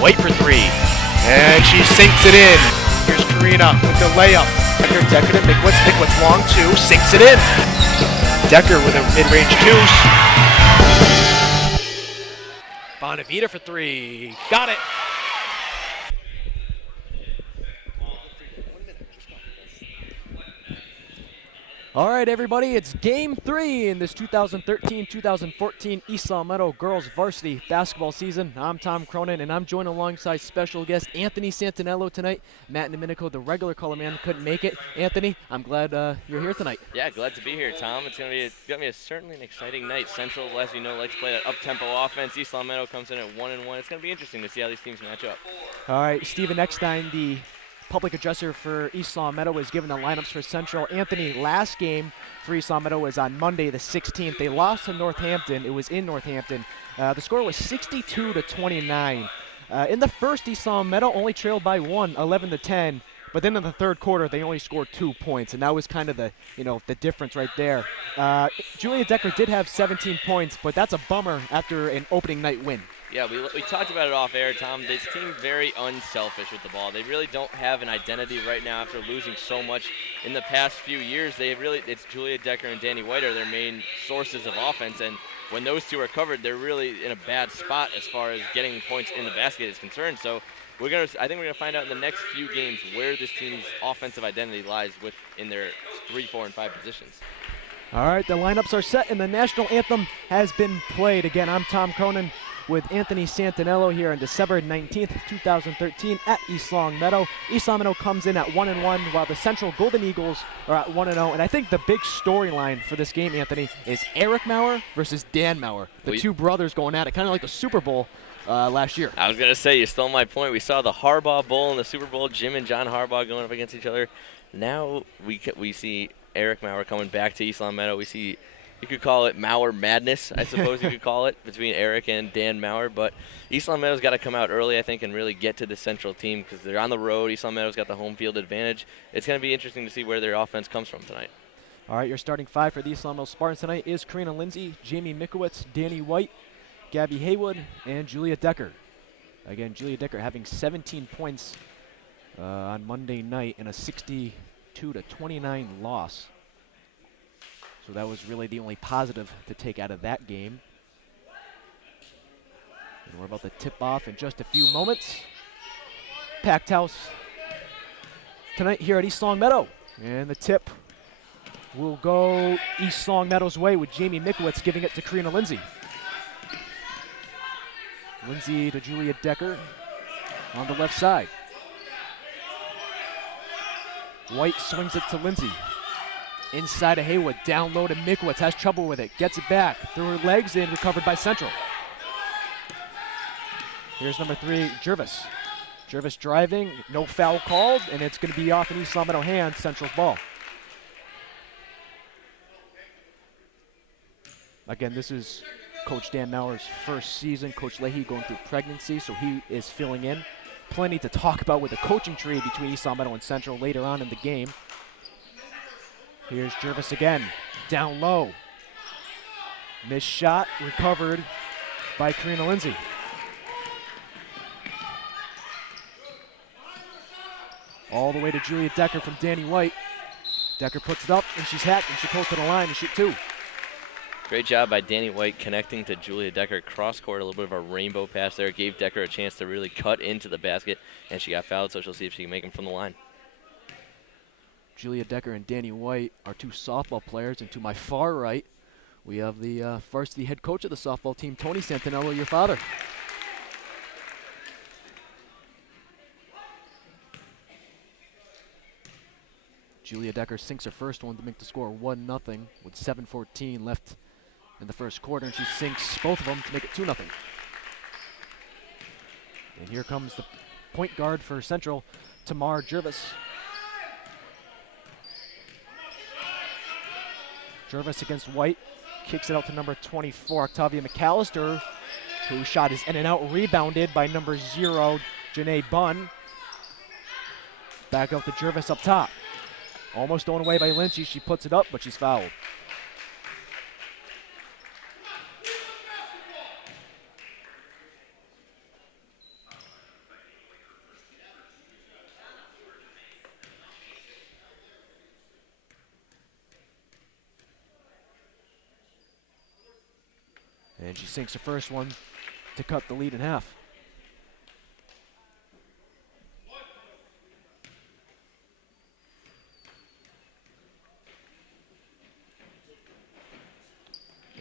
White for three. And she sinks it in. Here's Karina with the layup. Decker to Mickwitz. Mickwitz long two. Sinks it in. Decker with a mid-range deuce. Bonavita for three. Got it. All right, everybody, it's game 3 in this 2013-2014 East Meadow girls varsity basketball season. I'm Tom Cronin, and I'm joined alongside special guest Anthony Santinello tonight. Matt Domenico, the regular color man, couldn't make it. Anthony, I'm glad you're here tonight. Yeah, glad to be here, Tom. It's gonna be certainly an exciting night. Central, as you know, likes to play that up-tempo offense. East Meadow comes in at 1-1. It's gonna be interesting to see how these teams match up. All right, Stephen Eckstein, the public addresser for East Meadow, is given the lineups for Central. Anthony, last game for East Meadow was on Monday the 16th. They lost to Northampton. It was in Northampton. The score was 62-29. In the first, East Meadow only trailed by 1, 11-10. But then in the third quarter, they only scored 2 points, and that was kind of the difference right there. Julia Decker did have 17 points, but that's a bummer after an opening night win. Yeah, we talked about it off air, Tom. This team very unselfish with the ball. They really don't have an identity right now after losing so much in the past few years. It's Julia Decker and Danny White are their main sources of offense, and when those two are covered, they're really in a bad spot as far as getting points in the basket is concerned. So I think we're gonna find out in the next few games where this team's offensive identity lies in their 3, 4, and 5 positions. All right, the lineups are set, and the national anthem has been played. Again, I'm Tom Cronin with Anthony Santinello here on December 19th, 2013 at East Long Meadow. East Long Meadow comes in at 1-1, while the Central Golden Eagles are at 1-0. And I think the big storyline for this game, Anthony, is Eric Maurer versus Dan Maurer, the two brothers going at it, kind of like the Super Bowl last year. I was going to say, you stole my point. We saw the Harbaugh Bowl in the Super Bowl, Jim and John Harbaugh going up against each other. Now we see Eric Maurer coming back to East Long Meadow. We see, you could call it Maurer madness, I suppose you could call it, between Eric and Dan Maurer. But East Long Meadow's got to come out early, I think, and really get to the Central team because they're on the road. East Long Meadow's got the home field advantage. It's going to be interesting to see where their offense comes from tonight. All right, your starting 5 for the East Long Meadow Spartans tonight is Karina Lindsay, Jamie Mikowitz, Danny White, Gabby Haywood, and Julia Decker. Again, Julia Decker having 17 points on Monday night in a 62-29 loss. So that was really the only positive to take out of that game. And we're about to tip off in just a few moments. Packed house tonight here at East Long Meadow. And the tip will go East Long Meadow's way with Jamie Mikowitz giving it to Karina Lindsay. Lindsay to Julia Decker on the left side. White swings it to Lindsay. Inside of Haywood, down low to Mikowitz, has trouble with it, gets it back, through her legs and recovered by Central. Here's number 3, Jervis. Jervis driving, no foul called, and it's going to be off in East Long Meadow hands, Central's ball. Again, this is Coach Dan Maurer's first season. Coach Leahy going through pregnancy, so he is filling in. Plenty to talk about with the coaching tree between East Long Meadow and Central later on in the game. Here's Jervis again, down low. Missed shot, recovered by Karina Lindsay. All the way to Julia Decker from Danny White. Decker puts it up, and she's hacked, and she goes to the line and shoot 2. Great job by Danny White connecting to Julia Decker cross court. A little bit of a rainbow pass there. Gave Decker a chance to really cut into the basket, and she got fouled, so she'll see if she can make him from the line. Julia Decker and Danny White are 2 softball players, and to my far right, we have the varsity head coach of the softball team, Tony Santinello, your father. Julia Decker sinks her first one to make the score 1-0 with 7:14 left in the first quarter, and she sinks both of them to make it 2-0. And here comes the point guard for Central, Tamar Jervis. Jervis against White, kicks it out to number 24, Octavia McAllister, whose shot is in and out, rebounded by number 0, Janae Bunn. Back out to Jervis up top. Almost thrown away by Lindsay. She puts it up, but she's fouled. And she sinks the first one to cut the lead in half.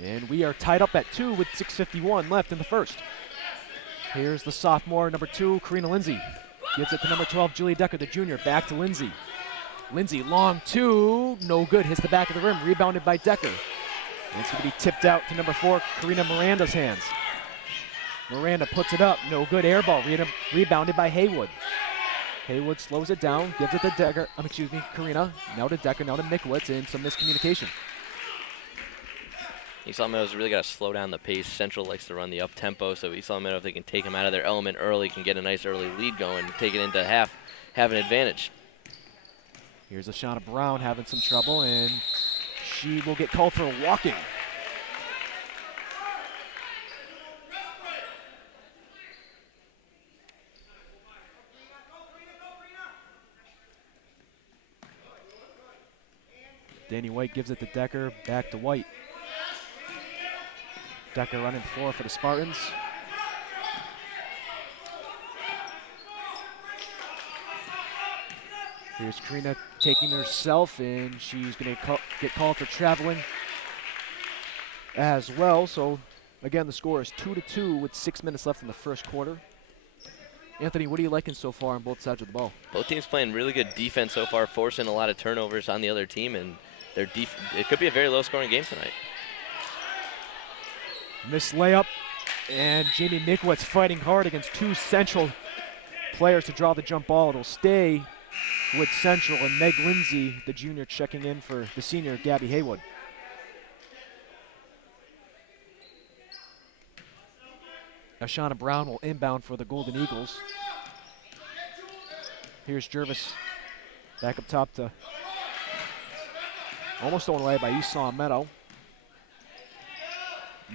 And we are tied up at 2 with 6:51 left in the first. Here's the sophomore, number 2, Karina Lindsay. Gives it to number 12, Julia Decker, the junior. Back to Lindsay. Lindsay, long 2, no good. Hits the back of the rim, rebounded by Decker. And it's going to be tipped out to number 4, Karina Miranda's hands. Miranda puts it up, no good. Air ball, rebounded by Haywood. Haywood slows it down, gives it to Decker. Karina. Now to Decker, now to Mikwitz, and some miscommunication. East Long Meadow's really got to slow down the pace. Central likes to run the up-tempo, so East Long Meadow, if they can take them out of their element early, can get a nice early lead going, take it into half, have an advantage. Here's Ashana Brown having some trouble, and she will get called for walking. Danny White gives it to Decker, back to White. Decker running the floor for the Spartans. Here's Karina taking herself, and she's going to get called for traveling as well. So, again, the score is 2-2 with 6 minutes left in the first quarter. Anthony, what are you liking so far on both sides of the ball? Both teams playing really good defense so far, forcing a lot of turnovers on the other team, and it could be a very low-scoring game tonight. Missed layup, and Jamie Mikwitz fighting hard against 2 Central players to draw the jump ball. It'll stay with Central, and Meg Lindsay, the junior, checking in for the senior, Gabby Haywood. Ashana Brown will inbound for the Golden Eagles. Here's Jervis back up top to almost thrown away by East Long Meadow.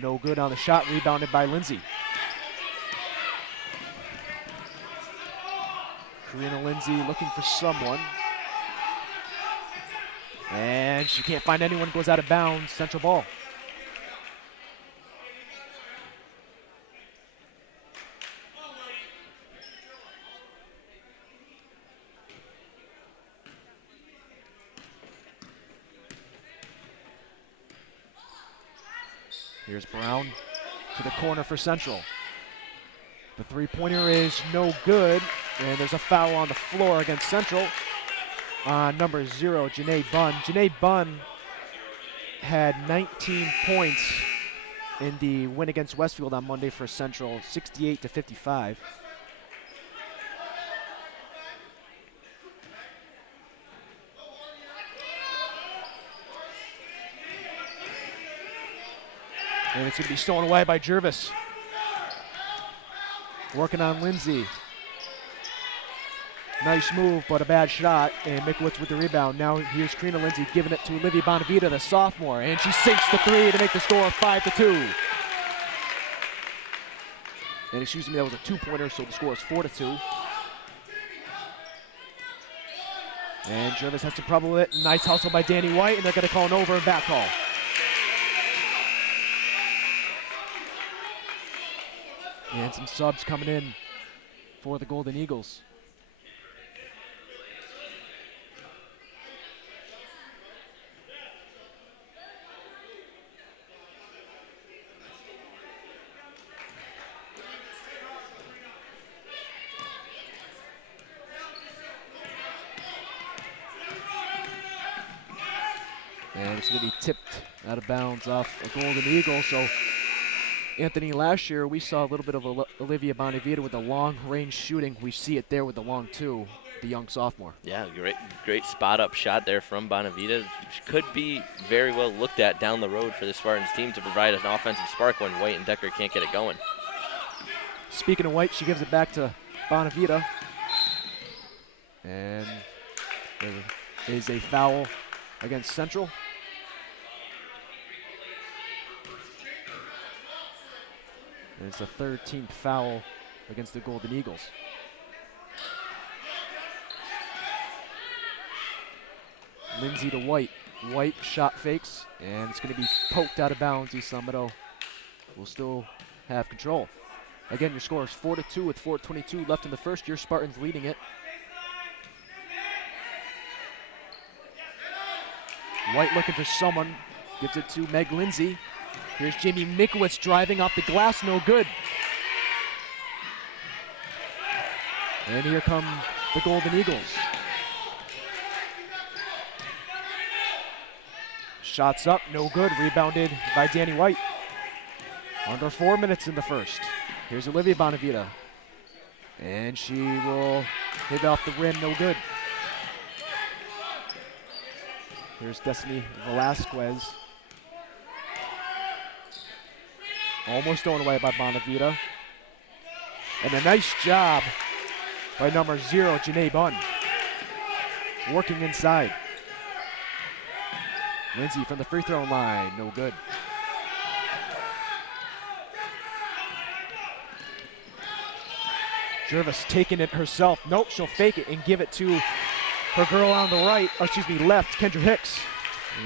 No good on the shot, rebounded by Lindsay. Karina Lindsay looking for someone. And she can't find anyone, goes out of bounds, Central ball. Here's Brown to the corner for Central. The three-pointer is no good, and there's a foul on the floor against Central on number 0, Janae Bunn. Janae Bunn had 19 points in the win against Westfield on Monday for Central, 68-55. And it's going to be stolen away by Jervis. Working on Lindsay. Nice move, but a bad shot. And Mikwitz with the rebound. Now here's Karina Lindsay giving it to Olivia Bonavita, the sophomore. And she sinks the 3 to make the score 5-2. And excuse me, that was a 2-pointer, so the score is 4-2. And Jervis has to trouble it. Nice hustle by Danny White, and they're going to call an over and back call. And some subs coming in for the Golden Eagles. And it's going to be tipped out of bounds off a Golden Eagle. So, Anthony, last year we saw a little bit of Olivia Bonavita with the long-range shooting. We see it there with the long 2, the young sophomore. Yeah, great spot-up shot there from Bonavita. She could be very well looked at down the road for the Spartans team to provide an offensive spark when White and Decker can't get it going. Speaking of White, she gives it back to Bonavita. And there is a foul against Central. And it's the 13th foul against the Golden Eagles. Lindsay to White. White shot fakes, and it's going to be poked out of bounds. East Long Meadow will still have control. Again, your score is 4-2 with 4:22 left in the first. Your Spartans leading it. White looking for someone. Gives it to Meg Lindsay. Here's Jamie Mikowitz driving off the glass. No good. And here come the Golden Eagles. Shots up, no good. Rebounded by Danny White. Under 4 minutes in the first. Here's Olivia Bonavita. And she will hit off the rim, no good. Here's Destiny Velasquez. Almost thrown away by Bonavita. And a nice job by number 0, Janae Bunn. Working inside. Lindsay from the free throw line, no good. Jervis taking it herself. Nope, she'll fake it and give it to her girl on the right, or excuse me, left, Kendra Hicks.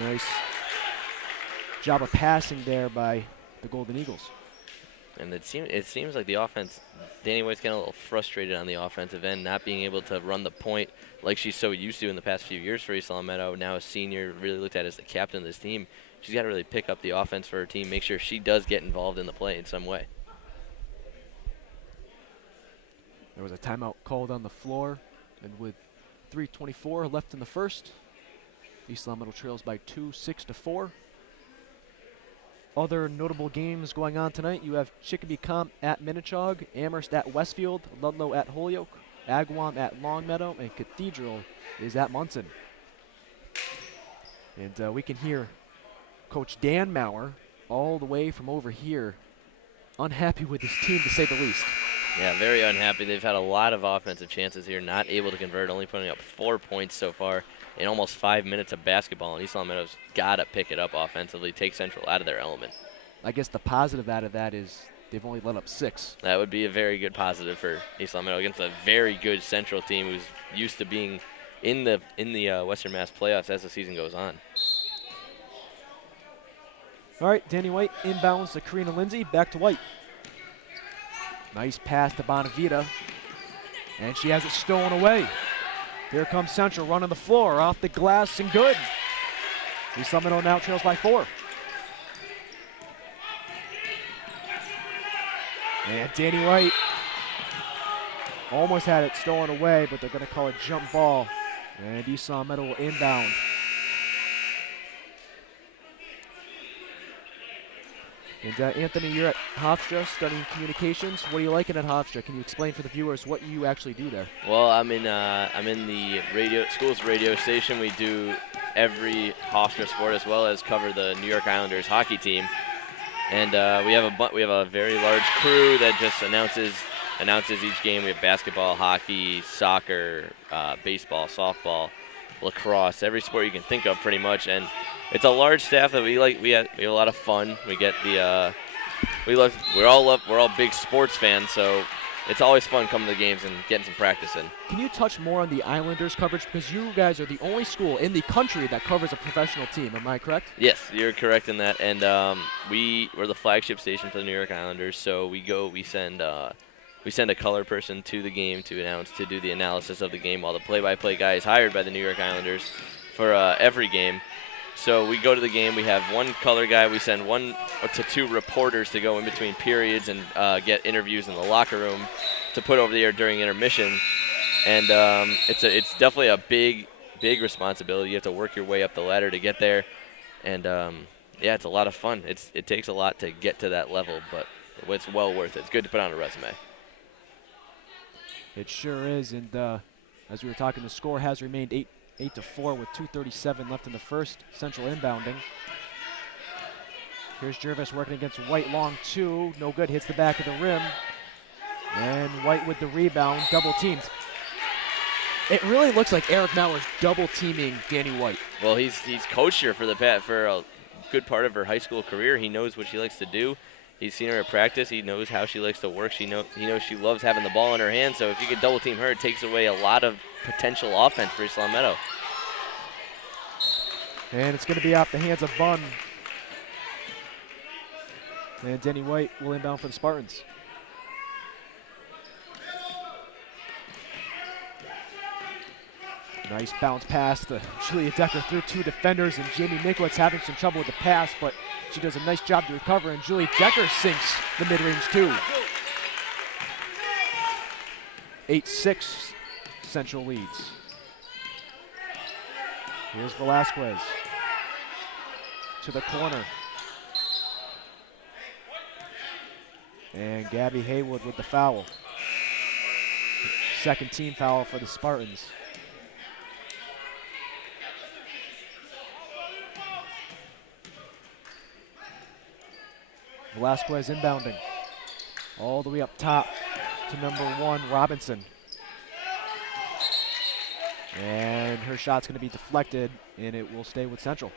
Nice job of passing there by the Golden Eagles. And it seems like the offense, Danny White's getting a little frustrated on the offensive end, not being able to run the point like she's so used to in the past few years for East Long Meadow. Now a senior, really looked at as the captain of this team. She's got to really pick up the offense for her team, make sure she does get involved in the play in some way. There was a timeout called on the floor, and with 3:24 left in the first, East Long Meadow trails by 2, 6-4. Other notable games going on tonight, you have Chicopee Comp at Minnechaug, Amherst at Westfield, Ludlow at Holyoke, Agawam at Longmeadow, and Cathedral is at Munson. And we can hear Coach Dan Maurer all the way from over here, unhappy with his team to say the least. Yeah, very unhappy. They've had a lot of offensive chances here, not able to convert, only putting up 4 points so far in almost 5 minutes of basketball. And East Long Meadow's got to pick it up offensively, take Central out of their element. I guess the positive out of that is they've only let up 6. That would be a very good positive for East Long Meadow against a very good Central team who's used to being in the Western Mass playoffs as the season goes on. All right, Danny White inbounds to Karina Lindsay, back to White. Nice pass to Bonavita, and she has it stolen away. Here comes Central running the floor, off the glass and good. East Long Meadow now trails by 4. And Danny White almost had it stolen away, but they're going to call it jump ball, and East Long Meadow will inbound. And Anthony, you're at Hofstra studying communications. What are you liking at Hofstra? Can you explain for the viewers what you actually do there? Well, I'm in the school's radio station. We do every Hofstra sport as well as cover the New York Islanders hockey team. And we have a very large crew that just announces each game. We have basketball, hockey, soccer, baseball, softball, lacrosse, every sport you can think of pretty much. And it's a large staff that we like. We have a lot of fun. We get we're all big sports fans, so it's always fun coming to the games and getting some practice in. Can you touch more on the Islanders coverage, because you guys are the only school in the country that covers a professional team? Am I correct? Yes, you're correct in that. And we're the flagship station for the New York Islanders, so we send a color person to the game to do the analysis of the game, while the play-by-play guy is hired by the New York Islanders for every game. So we go to the game, we have one color guy, we send 1 to 2 reporters to go in between periods and get interviews in the locker room to put over the air during intermission. And it's definitely a big responsibility. You have to work your way up the ladder to get there. And yeah, it's a lot of fun. It takes a lot to get to that level, but it's well worth it. It's good to put on a resume. It sure is. And as we were talking, the score has remained 8-4 with 2:37 left in the first. Central inbounding. Here's Jervis working against White, long 2. No good, hits the back of the rim. And White with the rebound, double teamed. It really looks like Eric Mauer's double teaming Danny White. Well, he's coached her for a good part of her high school career. He knows what she likes to do. He's seen her at practice. He knows how she likes to work. He knows she loves having the ball in her hand. So if you could double team her, it takes away a lot of potential offense for East Long Meadow. And it's going to be off the hands of Bunn. And Danny White will inbound for the Spartans. Nice bounce pass to Julia Decker through 2 defenders, and Jamie Miklitz having some trouble with the pass, but she does a nice job to recover, and Julia Decker sinks the mid-range 2. 8-6, Central leads. Here's Velasquez to the corner. And Gabby Haywood with the foul. Second team foul for the Spartans. Velasquez inbounding. All the way up top to number 1, Robinson. And her shot's going to be deflected, and it will stay with Central.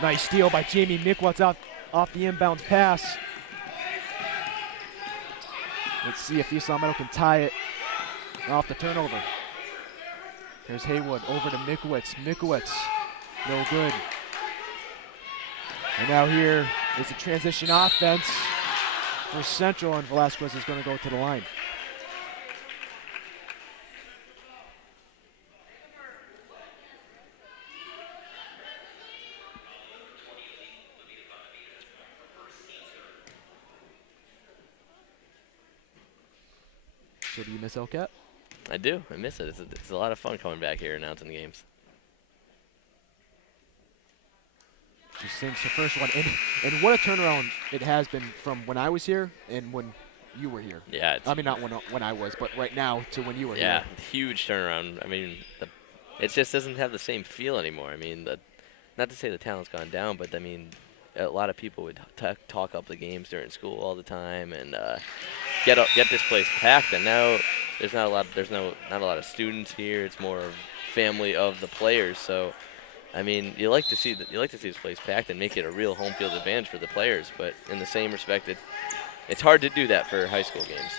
Nice steal by Jamie Miklitz off the inbound pass. Let's see if East Long Meadow can tie it off the turnover. Here's Haywood over to Miklitz. Miklitz, no good. And now here is the transition offense for Central, and Velasquez is going to go to the line. So do you miss Elcat? I do. I miss it. It's a lot of fun coming back here announcing the games. She sinks the first one. And what a turnaround it has been from when I was here and when you were here. Yeah. I mean, not when I was, but right now to when you were here. Yeah, huge turnaround. I mean, it just doesn't have the same feel anymore. I mean, not to say the talent's gone down, but I mean, a lot of people would talk up the games during school all the time and get this place packed. And now there's not a lot of students here. It's more family of the players. So, I mean, you like to see this place packed and make it a real home field advantage for the players. But in the same respect, it's hard to do that for high school games.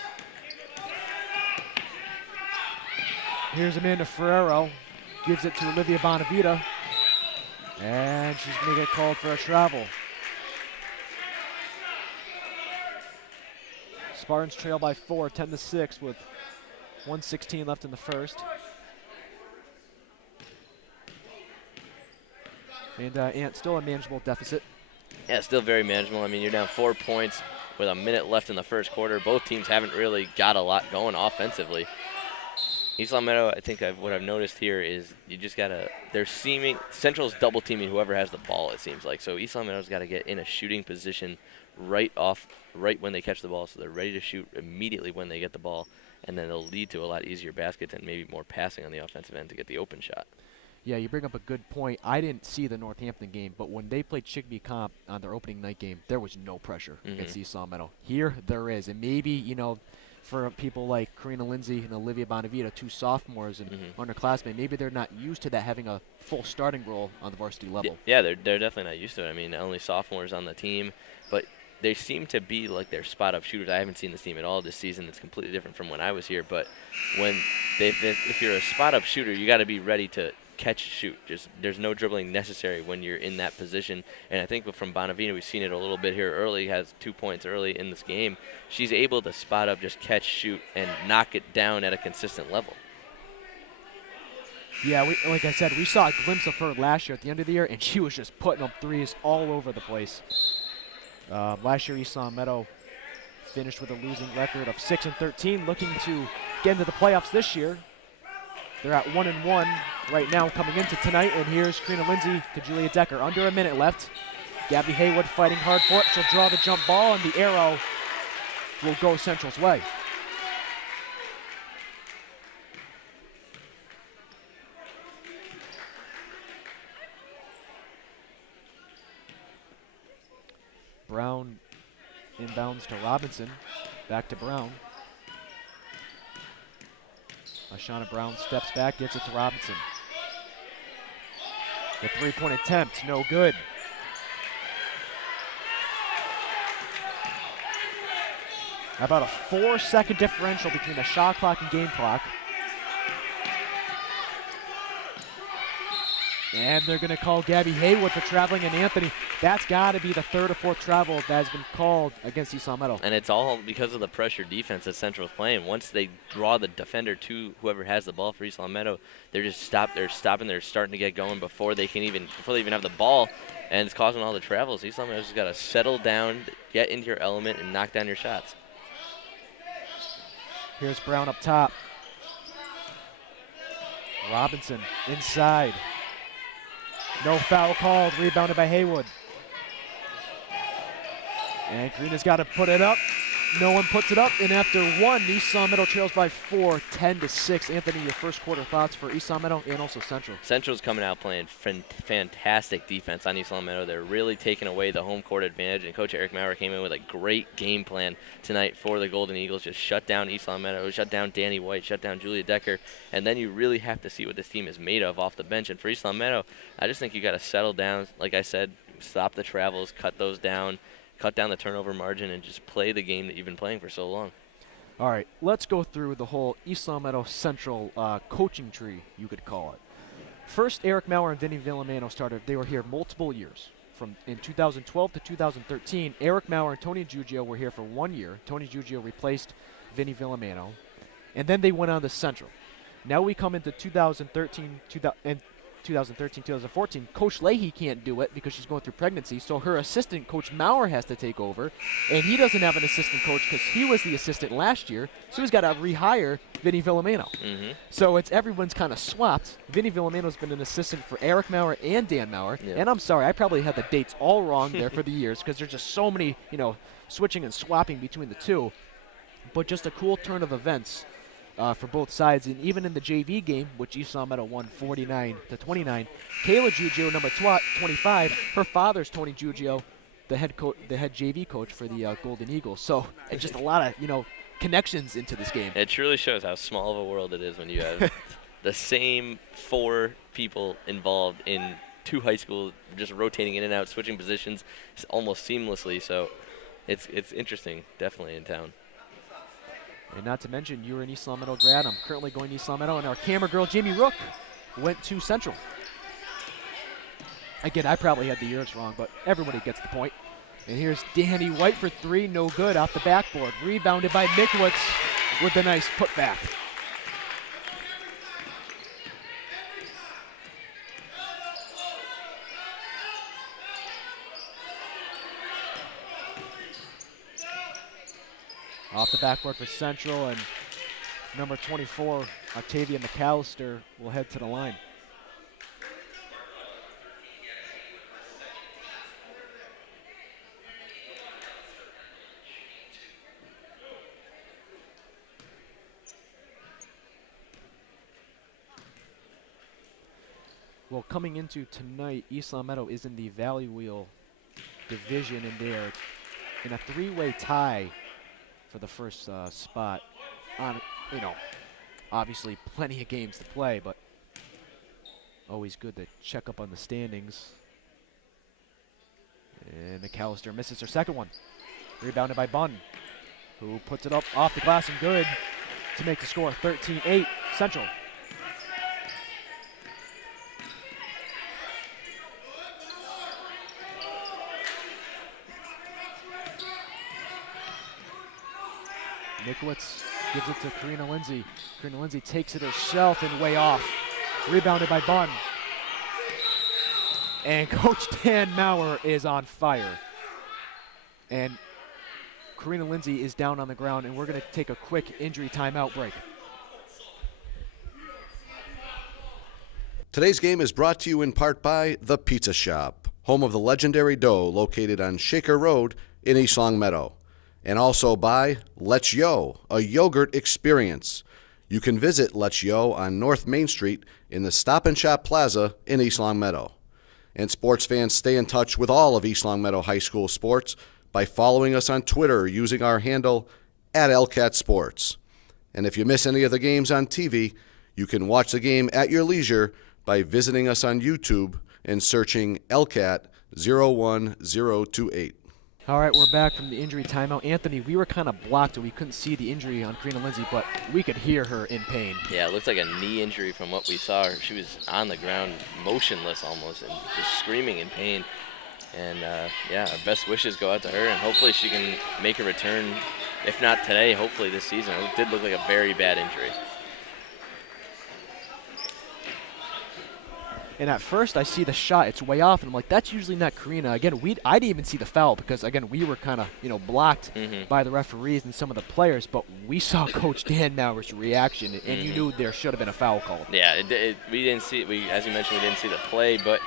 Here's Amanda Ferrero, gives it to Olivia Bonavita, and she's going to get called for a travel. Spartans trail by 4, 10-6, with 1:16 left in the first. And still a manageable deficit. Yeah, still very manageable. I mean, you're down 4 points with a minute left in the first quarter. Both teams haven't really got a lot going offensively. East Long Meadow, I think what I've noticed here is you just Central's double teaming whoever has the ball, it seems like. So East Long Meadow's got to get in a shooting position right when they catch the ball, so they're ready to shoot immediately when they get the ball, and then it'll lead to a lot easier baskets and maybe more passing on the offensive end to get the open shot. Yeah, you bring up a good point. I didn't see the Northampton game, but when they played Chicopee Comp on their opening night game, there was no pressure against East Long Meadow. Here, there is, and maybe, for people like Karina Lindsay and Olivia Bonavita, 2 sophomores and underclassmen, maybe they're not used to that, having a full starting role on the varsity level. Yeah, they're definitely not used to it. I mean, only sophomores on the team, but they seem to be like their spot-up shooters. I haven't seen this team at all this season. It's completely different from when I was here. But if you're a spot-up shooter, you got to be ready to catch, shoot. There's no dribbling necessary when you're in that position. And I think from Bonavita, we've seen it a little bit here early. Has 2 points early in this game. She's able to spot up, just catch, shoot, and knock it down at a consistent level. Yeah, like I said, we saw a glimpse of her last year at the end of the year, and she was just putting up threes all over the place. Last year, East Long Meadow finished with a losing record of 6-13, looking to get into the playoffs this year. They're at 1-1 right now coming into tonight, and here's Karina Lindsay to Julia Decker. Under a minute left. Gabby Haywood fighting hard for it. She'll draw the jump ball, and the arrow will go Central's way. Brown inbounds to Robinson. Back to Brown. Ashana Brown steps back, gives it to Robinson. The 3-point attempt, no good. About a 4-second differential between the shot clock and game clock. And they're going to call Gabby Haywood for traveling, and Anthony, that's got to be the third or fourth travel that has been called against East Long Meadow. And it's all because of the pressure defense that Central's playing. Once they draw the defender to whoever has the ball for East Long Meadow, they're just stopping. They're starting to get going before they even have the ball, and it's causing all the travels. East Long Meadow's just got to settle down, get into your element, and knock down your shots. Here's Brown up top. Robinson inside. No foul called, rebounded by Haywood. And Karina's got to put it up. No one puts it up, and after one, East Long Meadow trails by 4, 10-6. Anthony, your first quarter thoughts for East Long Meadow and also Central? Central's coming out playing fantastic defense on East Long Meadow. They're really taking away the home court advantage, and Coach Eric Maurer came in with a great game plan tonight for the Golden Eagles. Just shut down East Long Meadow, shut down Danny White, shut down Julia Decker, and then you really have to see what this team is made of off the bench. And for East Long Meadow, I just think you got to settle down. Like I said, stop the travels, cut those down. Cut down the turnover margin and just play the game that you've been playing for so long. All right, let's go through the whole East Long Meadow Central coaching tree, you could call it. First, Eric Maurer and Vinny Villamano started. They were here multiple years. From in 2012 to 2013, Eric Maurer and Tony Giugio were here for 1 year. Tony Giugio replaced Vinny Villamano. And then they went on to Central. Now we come into 2013-2014, Coach Leahy can't do it because she's going through pregnancy, so her assistant, Coach Maurer, has to take over, and he doesn't have an assistant coach because he was the assistant last year, so he's got to rehire Vinny Villamano. So everyone's kind of swapped. Vinny Villamano's been an assistant for Eric Maurer and Dan Maurer, and I'm sorry, I probably had the dates all wrong there for the years because there's just so many, switching and swapping between the two, but just a cool turn of events. For both sides, and even in the JV game, which East Long Meadow won 49-29, Kayla Giugio, number 25, her father's Tony Giugio, the head JV coach for the Golden Eagles. So it's just a lot of connections into this game. It truly shows how small of a world it is when you have the same 4 people involved in 2 high schools, just rotating in and out, switching positions almost seamlessly. So it's interesting, definitely in town. And not to mention, you're an East Long Meadow grad. I'm currently going to East Long Meadow, and our camera girl, Jamie Rook, went to Central. Again, I probably had the years wrong, but everybody gets the point. And here's Danny White for 3, no good, off the backboard. Rebounded by Miklitz with a nice putback. Off the backboard for Central, and number 24, Octavia McAllister, will head to the line. Well, coming into tonight, East Long Meadow is in the Valley Wheel division, and they're in a 3-way tie for the first spot. On, obviously plenty of games to play, but always good to check up on the standings. And McAllister misses her second one. Rebounded by Bunn, who puts it up off the glass and good to make the score 13-8 Central. Miklitz gives it to Karina Lindsay. Karina Lindsay takes it herself and way off. Rebounded by Bunn. And Coach Dan Maurer is on fire. And Karina Lindsay is down on the ground, and we're going to take a quick injury timeout break. Today's game is brought to you in part by The Pizza Shop, home of the legendary dough, located on Shaker Road in East Long Meadow. And also by Let's Yo, a yogurt experience. You can visit Let's Yo on North Main Street in the Stop and Shop Plaza in East Long Meadow. And sports fans, stay in touch with all of East Long Meadow High School sports by following us on Twitter using our handle @LCATSports. And if you miss any of the games on TV, you can watch the game at your leisure by visiting us on YouTube and searching LCAT 01028. All right, we're back from the injury timeout. Anthony, we were kind of blocked and we couldn't see the injury on Karina Lindsay, but we could hear her in pain. Yeah, it looks like a knee injury from what we saw her. She was on the ground, motionless almost, and just screaming in pain. And yeah, our best wishes go out to her, and hopefully she can make a return, if not today, hopefully this season. It did look like a very bad injury. And at first, I see the shot; it's way off, and I'm like, "That's usually not Karina." Again, I didn't even see the foul because, again, we were kind of, blocked by the referees and some of the players. But we saw Coach Dan Mauer's reaction, and you knew there should have been a foul called. Yeah, we didn't see. As you mentioned, we didn't see the play, but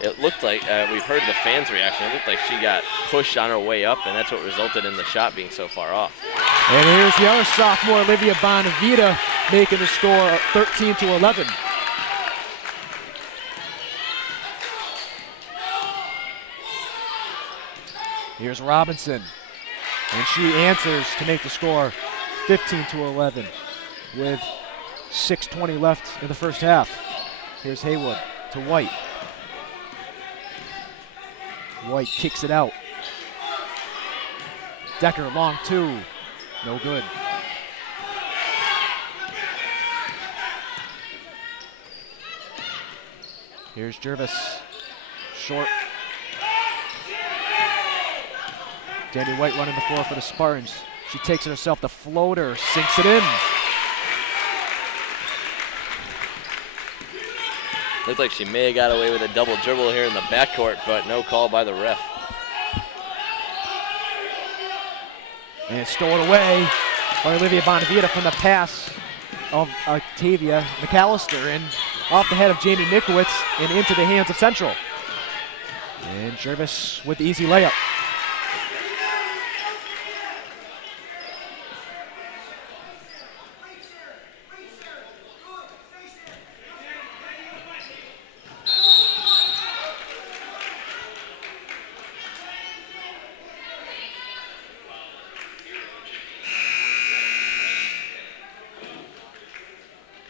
it looked like we've heard the fans' reaction. It looked like she got pushed on her way up, and that's what resulted in the shot being so far off. And here's the other sophomore, Olivia Bonavita, making the score 13-11. Here's Robinson, and she answers to make the score 15-11 with 6:20 left in the first half. Here's Haywood to White. White kicks it out. Decker, long two, no good. Here's Jervis, short. Danny White running the floor for the Spartans. She takes it herself, the floater, sinks it in. Looked like she may have got away with a double dribble here in the backcourt, but no call by the ref. And it's stolen away by Olivia Bonavita from the pass of Octavia McAllister, and off the head of Jamie Mikowitz and into the hands of Central. And Jervis with the easy layup.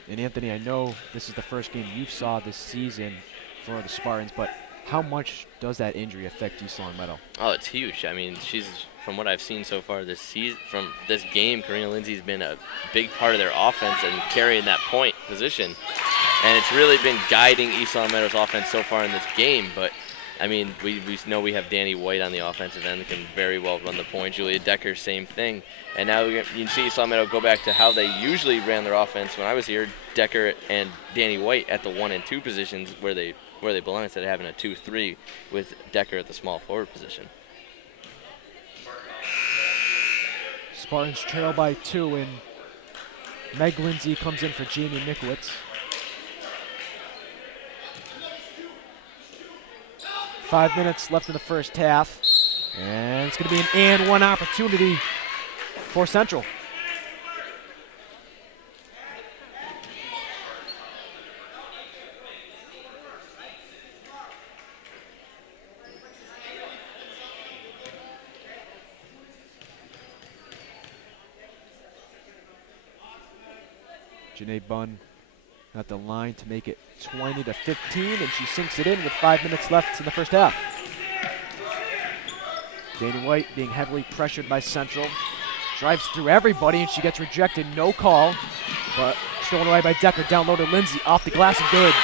And Anthony, I know this is the first game you saw this season for the Spartans, but how much does that injury affect East Long Meadow? Oh, it's huge. I mean, she's, from what I've seen so far this season, from this game, Karina Lindsay's been a big part of their offense and carrying that point position. And it's really been guiding East Long Meadow's offense so far in this game. But, I mean, we know we have Danny White on the offensive end that can very well run the point. Julia Decker, same thing. And now you can see East Long Meadow go back to how they usually ran their offense when I was here. Decker and Danny White at the 1 and 2 positions where they belong, instead of having a 2-3 with Decker at the small forward position. Spartans trail by 2, and Meg Lindsay comes in for Jamie Mikowitz. 5 minutes left in the first half, and it's going to be an and one opportunity for Central. Janae Bunn at the line to make it 20-15, and she sinks it in with 5 minutes left in the first half. Danny White being heavily pressured by Central. Drives through everybody, and she gets rejected. No call, but stolen away by Decker. Down low to Lindsay. Off the glass and good.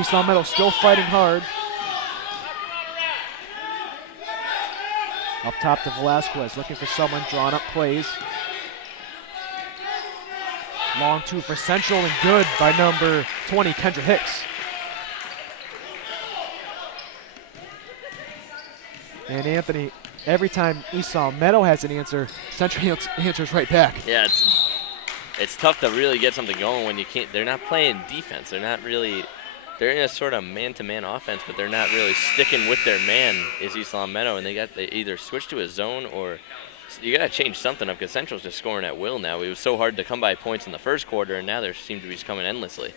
East Long Meadow still fighting hard. Up top to Velasquez, looking for someone, drawing up plays. Long two for Central, and good by number 20, Kendra Hicks. And Anthony, every time East Long Meadow has an answer, Central answers right back. Yeah, it's tough to really get something going when you can't. They're not playing defense. They're not really. They're in a sort of man-to-man offense, but they're not really sticking with their man, is East Long Meadow, and they either switch to a zone or you got to change something up because Central's just scoring at will now. It was so hard to come by points in the first quarter, and now they seem to be coming endlessly.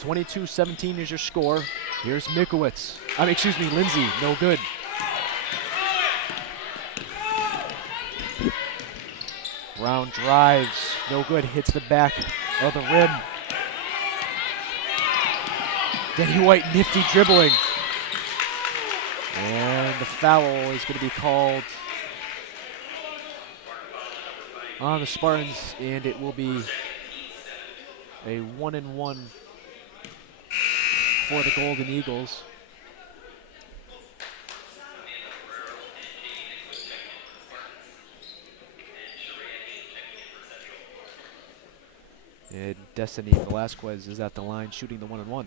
22-17 is your score. Here's Mikowitz. Lindsay, no good. Brown drives, no good, hits the back of the rim. Danny White, nifty dribbling. And the foul is going to be called on the Spartans, and it will be a 1-and-1 for the Golden Eagles. And Destiny Velasquez is at the line shooting the 1-and-1.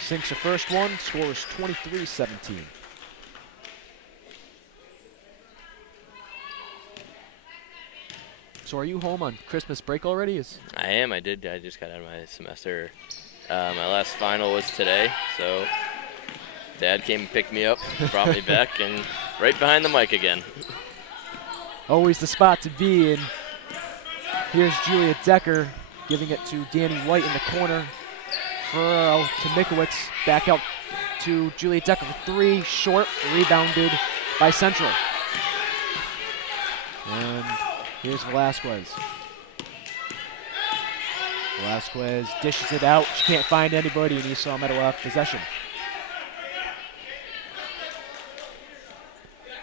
Sinks the first one, scores 23-17. So are you home on Christmas break already? I am. I just got out of my semester. My last final was today, so Dad came and picked me up, brought me back, and right behind the mic again. Always the spot to be in. Here's Julia Decker giving it to Danny White in the corner. Ferrero to Mikowitz, back out to Julia Decker for three, short, rebounded by Central. And here's Velasquez. Velasquez dishes it out. She can't find anybody, and East Long Meadow have possession.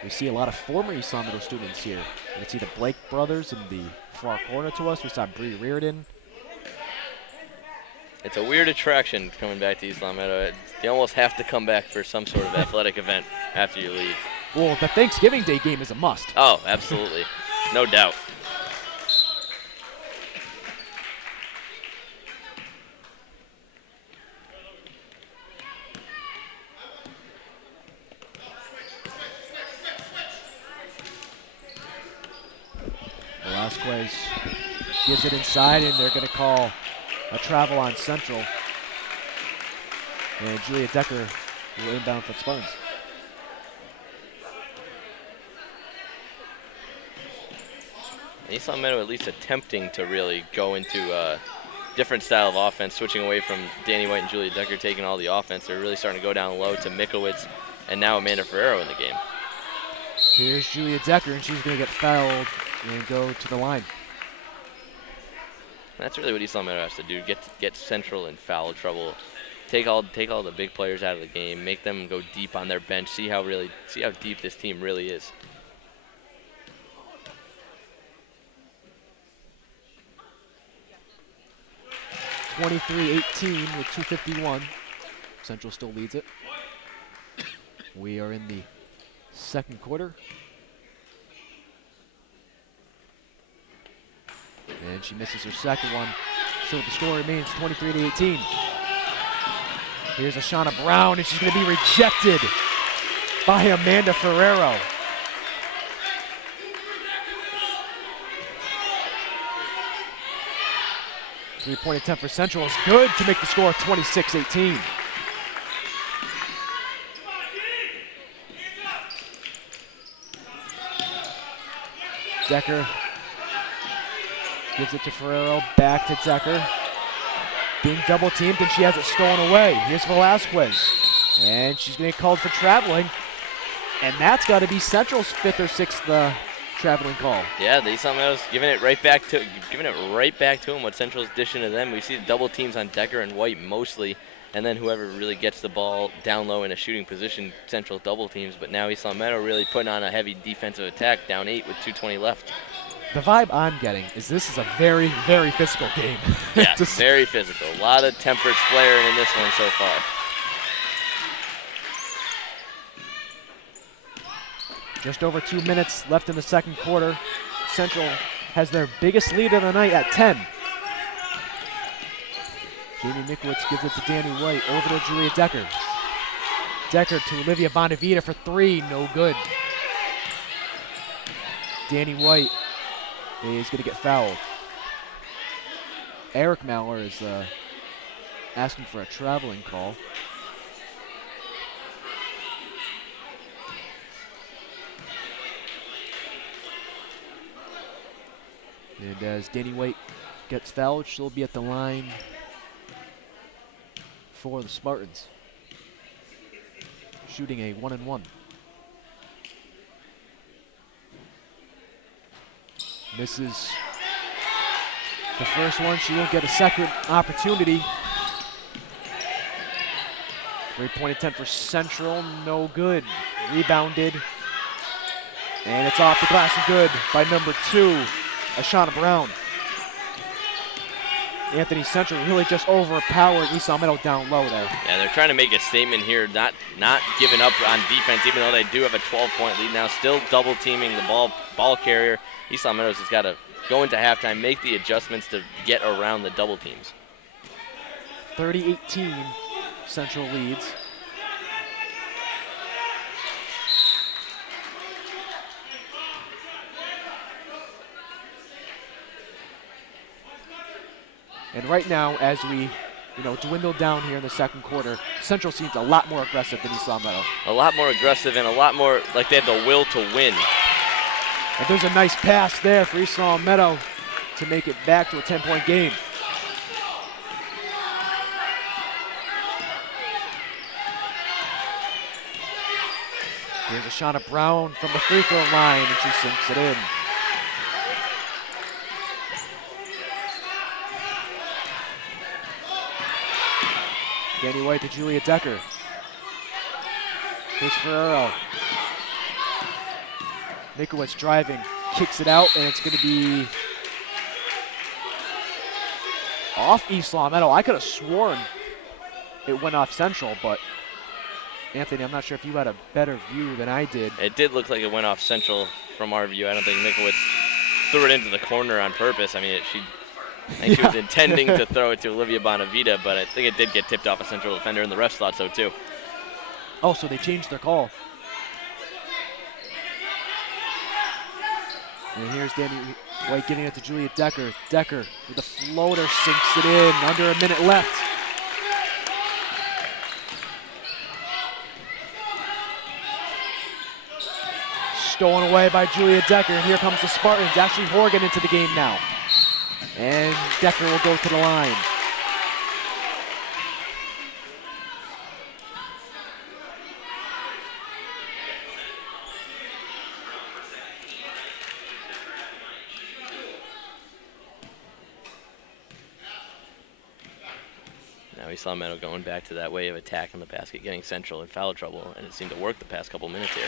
We see a lot of former East Long Meadow students here. You can see the Blake brothers in the far corner to us. We saw Bree Reardon. It's a weird attraction coming back to East Long Meadow. You almost have to come back for some sort of athletic event after you leave. Well, the Thanksgiving Day game is a must. Oh, absolutely. No doubt. Velasquez gives it inside, and they're going to call a travel on Central. And Julia Decker will inbound for the Spartans. East Long Meadow at least attempting to really go into a different style of offense, switching away from Danny White and Julia Decker taking all the offense. They're really starting to go down low to Mikowitz and now Amanda Ferrero in the game. Here's Julia Decker, and she's going to get fouled and go to the line. That's really what East Long Meadow has to do: get Central in foul trouble, take all the big players out of the game, make them go deep on their bench, see how deep this team really is. (23-18) with 2:51. Central still leads it. We are in the second quarter. And she misses her second one. So the score remains 23-18. Here's Ashana Brown, and she's going to be rejected by Amanda Ferrero. Three-point attempt for Central is good to make the score 26-18. Decker gives it to Ferrero, back to Decker. Being double teamed, and she has it stolen away. Here's Velasquez, and she's going to get called for traveling, and that's got to be Central's fifth or sixth traveling call. Yeah, the East Long Meadow's giving it right back to them. What Central's dishing to them. We see the double teams on Decker and White mostly, and then whoever really gets the ball down low in a shooting position, Central double teams. But now East Long Meadow really putting on a heavy defensive attack, down 8 with 2:20 left. The vibe I'm getting is this is a very, very physical game. Yeah, very physical. A lot of tempers flaring in this one so far. Just over 2 minutes left in the second quarter. Central has their biggest lead of the night at 10. Jamie Mikowitz gives it to Danny White, over to Julia Decker. Decker to Olivia Bonavita for 3, no good. Danny White is going to get fouled. Eric Maurer is asking for a traveling call. And as Danny White gets fouled, she'll be at the line for the Spartans, shooting a 1-and-1. Misses the first one. She won't get a second opportunity. 3-point attempt for Central, no good. Rebounded. And it's off the glass and good by number 2, Ashana Brown. Anthony Central really just overpowered East Long Meadow down low there. Yeah, they're trying to make a statement here, not giving up on defense, even though they do have a 12-point lead now, still double teaming the ball carrier. East Long Meadows has got to go into halftime, make the adjustments to get around the double teams. 30-18, Central leads. And right now, as we dwindle down here in the second quarter, Central seems a lot more aggressive than East Long Meadow. A lot more aggressive and a lot more like they have the will to win. And there's a nice pass there for East Long Meadow to make it back to a 10-point game. Here's Ashana Brown from the free throw line, and she sinks it in. Danny White to Julia Decker. Here's Ferrero. Mikowitz driving, kicks it out, and it's going to be off East Long Meadow. I could have sworn it went off Central, but Anthony, I'm not sure if you had a better view than I did. It did look like it went off Central from our view. I don't think Mikowitz threw it into the corner on purpose. I mean, she was intending to throw it to Olivia Bonavita, but I think it did get tipped off a Central defender, and the refs thought so too. Oh, so they changed their call. And here's Danny White giving it to Julia Decker. Decker with a floater, sinks it in, under a minute left. Stolen away by Julia Decker, and here comes the Spartans. Ashley Horgan into the game now. And Decker will go to the line. Now East Long Meadow going back to that way of attack on the basket, getting Central in foul trouble, and it seemed to work the past couple minutes here.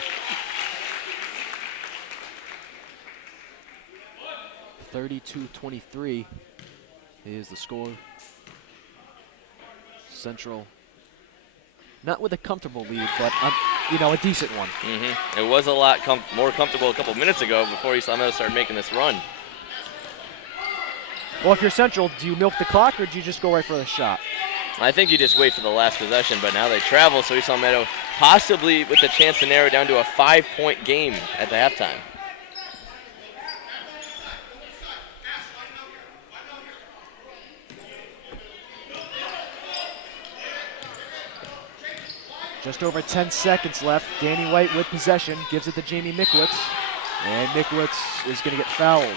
32-23 is the score. Central, not with a comfortable lead, but a decent one. It was a lot more comfortable a couple minutes ago before East Long Meadow started making this run. Well, if you're Central, do you milk the clock or do you just go right for the shot? I think you just wait for the last possession, but now they travel, so East Long Meadow possibly with the chance to narrow it down to a 5-point game at the halftime. Just over 10 seconds left. Danny White with possession, gives it to Jamie Mikowitz, and Mikowitz is going to get fouled.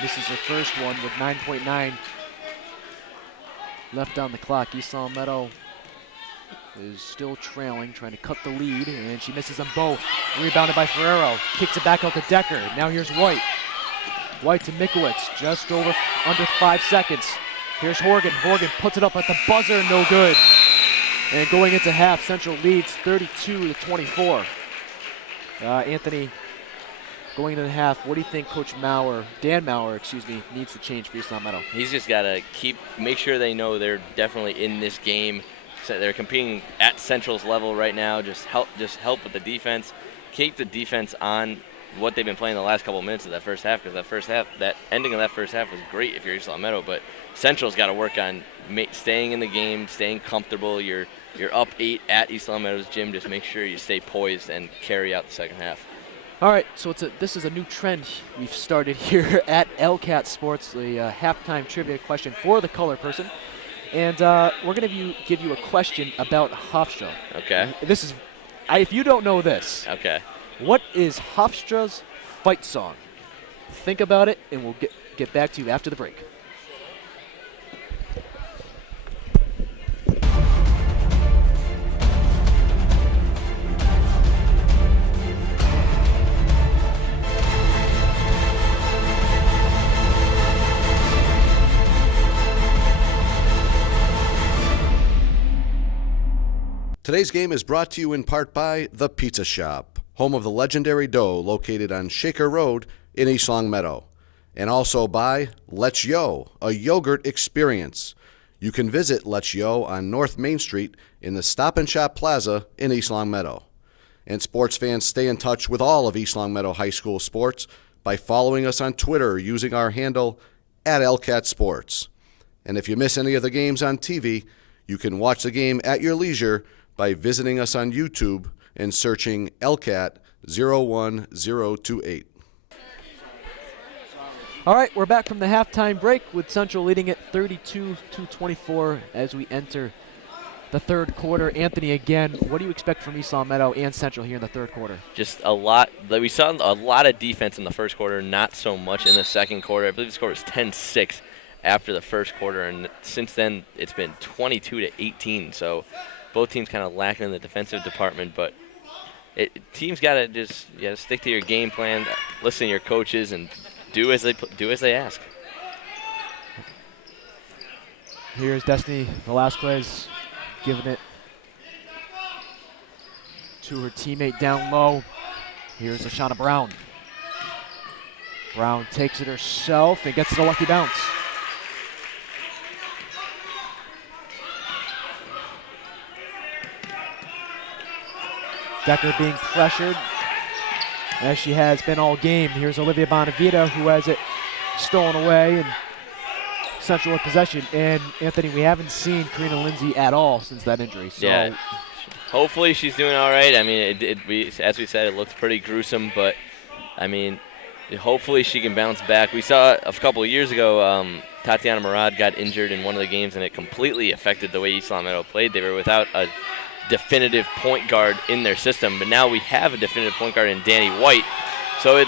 This is her first one with 9.9 left on the clock. East Long Meadow is still trailing, trying to cut the lead, and she misses them both. Rebounded by Ferrero, kicks it back out to Decker. Now here's White. White to Mikowitz, just under 5 seconds. Here's Horgan. Horgan puts it up at the buzzer, no good. And going into half, Central leads 32-24. Anthony, going into the half, what do you think Coach Dan Maurer, needs to change for East Long Meadow? He's just got to make sure they know they're definitely in this game. So they're competing at Central's level right now. Just help with the defense. Keep the defense on what they've been playing the last couple of minutes of that first half, because that ending of that first half was great if you're East Long Meadow, but Central's got to work on staying in the game, staying comfortable. You're up 8 at East Long Meadow's gym. Just make sure you stay poised and carry out the second half. All right, so this is a new trend we've started here at LCAT Sports, the halftime trivia question for the color person. And we're going to give you a question about Hofstra. Okay. This is, if you don't know this, Okay. what is Hofstra's fight song? Think about it, and we'll get back to you after the break. Today's game is brought to you in part by The Pizza Shop, home of the legendary dough located on Shaker Road in East Long Meadow. And also by Let's Yo, a yogurt experience. You can visit Let's Yo on North Main Street in the Stop and Shop Plaza in East Long Meadow. And sports fans, stay in touch with all of East Long Meadow High School sports by following us on Twitter using our handle @LCatSports. And if you miss any of the games on TV, you can watch the game at your leisure by visiting us on YouTube and searching LCAT 01028. All right, we're back from the halftime break with Central leading it 32-24 as we enter the third quarter. Anthony, again, what do you expect from East Long Meadow and Central here in the third quarter? Just a lot. We saw a lot of defense in the first quarter, not so much in the second quarter. I believe the score was 10-6 after the first quarter, and since then it's been 22-18. So both teams kind of lacking in the defensive department, but teams got to just stick to your game plan, listen to your coaches, and do as they ask. Here's Destiny Velasquez giving it to her teammate down low. Here's Ashana Brown. Brown takes it herself and gets it a lucky bounce. Decker being pressured, as she has been all game. Here's Olivia Bonavita, who has it stolen away, and Central with possession. And Anthony, we haven't seen Karina Lindsay at all since that injury. So yeah, hopefully she's doing all right. I mean, as we said, it looked pretty gruesome, but I mean, hopefully she can bounce back. We saw a couple of years ago, Tatiana Murad got injured in one of the games, and it completely affected the way East Long Meadow played. They were without a definitive point guard in their system, but now we have a definitive point guard in Danny White. So I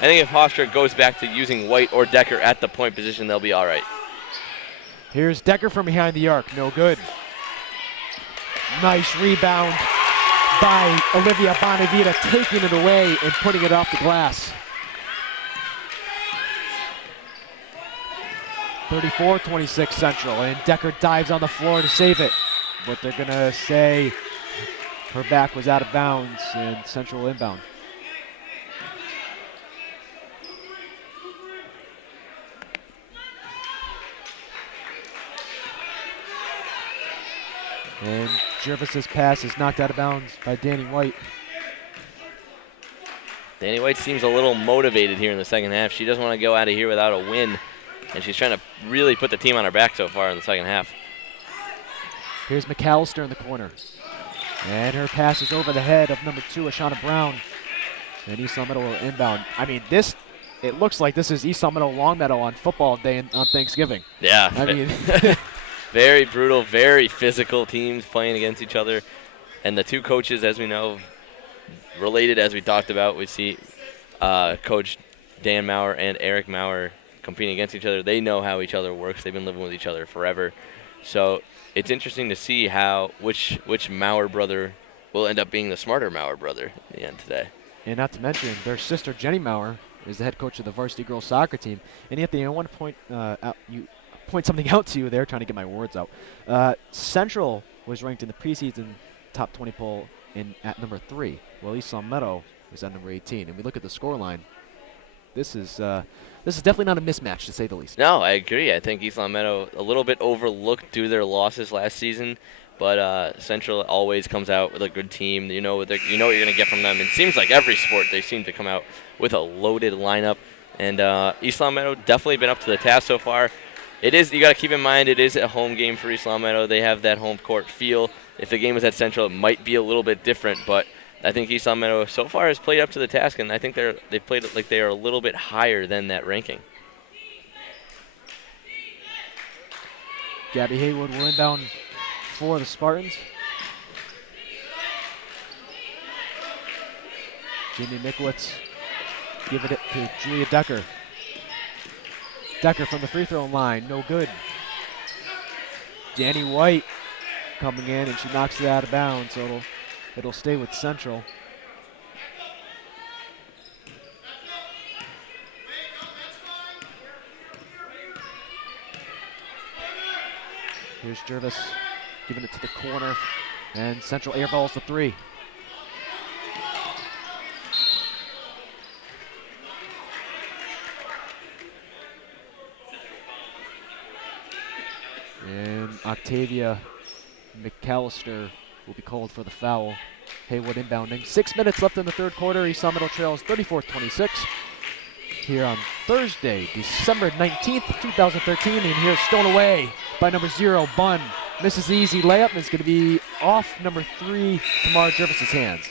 think if Hofstra goes back to using White or Decker at the point position, they'll be all right. Here's Decker from behind the arc, no good. Nice rebound by Olivia Bonavita, taking it away and putting it off the glass. 34-26 Central, and Decker dives on the floor to save it. But they're going to say her back was out of bounds and Central inbound. And Jervis's pass is knocked out of bounds by Danny White. Danny White seems a little motivated here in the second half. She doesn't want to go out of here without a win, and she's trying to really put the team on her back so far in the second half. Here's McAllister in the corner. And her pass is over the head of number 2, Ashana Brown. And East Long Meadow will inbound. I mean, it looks like this is East Long Meadow Long Meadow on football day on Thanksgiving. Yeah. I mean, very brutal, very physical teams playing against each other. And the two coaches, as we know, related as we talked about, we see Coach Dan Maurer and Eric Maurer competing against each other. They know how each other works. They've been living with each other forever. So it's interesting to see which Maurer brother will end up being the smarter Maurer brother in the end today. And not to mention, their sister Jenny Maurer is the head coach of the varsity girls soccer team. And Anthony, I want to point something out to you there, trying to get my words out. Central was ranked in the preseason top 20 poll at number 3, while East Long Meadow is at number 18. And we look at the scoreline. This is definitely not a mismatch, to say the least. No, I agree. I think East Long Meadow a little bit overlooked due to their losses last season, but Central always comes out with a good team. You know what you're going to get from them. It seems like every sport they seem to come out with a loaded lineup, and East Long Meadow definitely been up to the task so far. You got to keep in mind it is a home game for East Long Meadow. They have that home court feel. If the game was at Central, it might be a little bit different, but I think East Long Meadow so far has played up to the task, and I think they've played it like they are a little bit higher than that ranking. Gabby Haywood will inbound for the Spartans. Jamie Miklowitz giving it to Julia Decker. Decker from the free throw line, no good. Danny White coming in, and she knocks it out of bounds, so it'll stay with Central. Here's Jervis giving it to the corner, and Central airballs the three. And Octavia McAllister will be called for the foul. Haywood inbounding. 6 minutes left in the third quarter. East Long Meadow trails 34-26. Here on Thursday, December 19th, 2013. And here's stolen away by number 0, Bunn. Misses the easy layup, and it's going to be off number 3, Tamar Jervis's hands.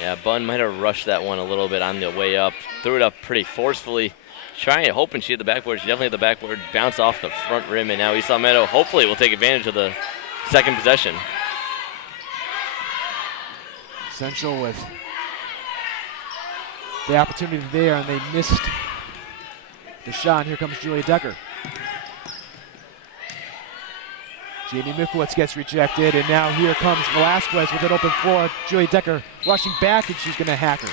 Yeah, Bunn might have rushed that one a little bit on the way up. Threw it up pretty forcefully. Trying, hoping she had the backboard. She definitely had the backboard. Bounce off the front rim, and now East Long Meadow hopefully will take advantage of the second possession. Central with the opportunity there, and they missed the shot. Here comes Julia Decker. Jamie Miklowitz gets rejected, and now here comes Velasquez with an open floor. Julia Decker rushing back, and she's going to hack her.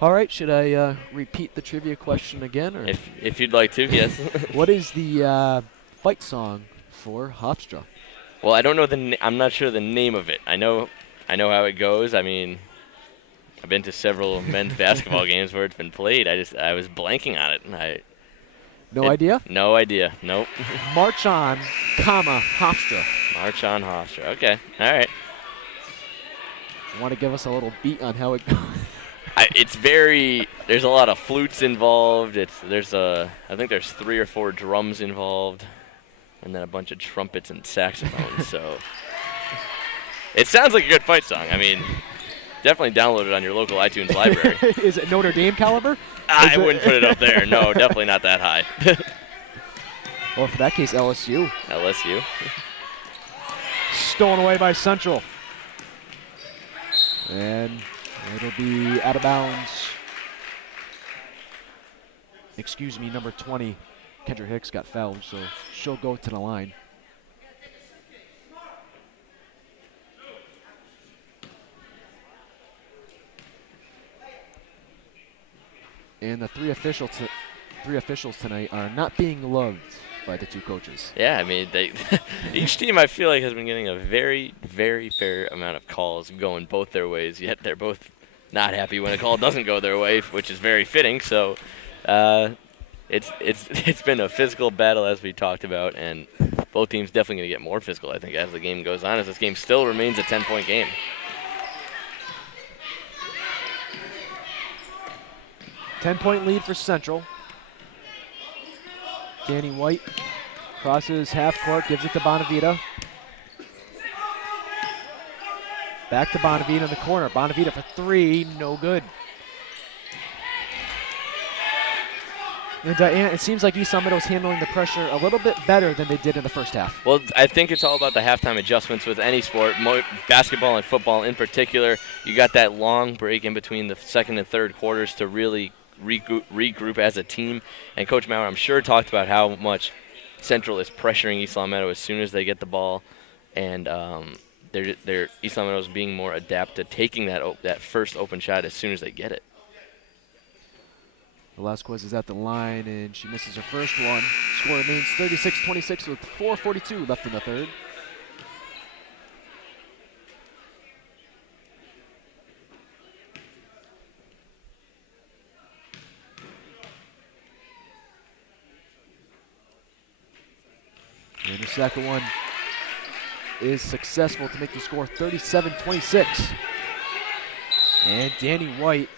All right, should I repeat the trivia question again? Or? If you'd like to, yes. What is the fight song for Hofstra? Well, I don't know I'm not sure the name of it. I know how it goes. I mean, I've been to several men's basketball games where it's been played. I was blanking on it. And no idea? No idea. Nope. March on, Hofstra. March on, Hofstra. Okay. All right. Want to give us a little beat on how it goes? There's a lot of flutes involved. I think there's 3 or 4 drums involved, and then a bunch of trumpets and saxophones. So it sounds like a good fight song. I mean, definitely download it on your local iTunes library. Is it Notre Dame caliber? I wouldn't put it up there. No, definitely not that high. Well, for that case, LSU. LSU. Stolen away by Central. And it'll be out of bounds. Excuse me, number 20, Kendra Hicks got fouled, so she'll go to the line. And the three officials tonight are not being loved by the two coaches. Yeah, I mean, each team I feel like has been getting a very, very fair amount of calls going both their ways, yet they're both not happy when a call doesn't go their way, which is very fitting. So it's been a physical battle, as we talked about, and both teams definitely going to get more physical, I think, as the game goes on, as this game still remains a 10-point game. Ten-point lead for Central. Danny White crosses half court, gives it to Bonavita. Back to Bonavita in the corner. Bonavita for 3, no good. And it seems like East Long Meadow is handling the pressure a little bit better than they did in the first half. Well, I think it's all about the halftime adjustments with any sport, basketball and football in particular. You got that long break in between the second and third quarters to really regroup as a team. And Coach Maurer, I'm sure, talked about how much Central is pressuring East Long Meadow as soon as they get the ball. And East Long Meadow is being more adept to taking that first open shot as soon as they get it. Velasquez is at the line, and she misses her first one. Score remains 36-26 with 4:42 left in the third. And the second one is successful to make the score 37-26. And Danny White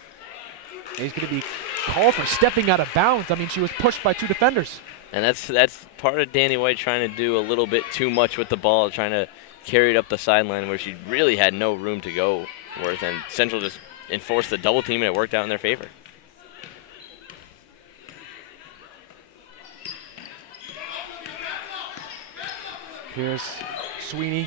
is going to be called for stepping out of bounds. I mean, she was pushed by 2 defenders. And that's part of Danny White trying to do a little bit too much with the ball, trying to carry it up the sideline where she really had no room to go worth. And Central just enforced the double team, and it worked out in their favor. Here's Sweeney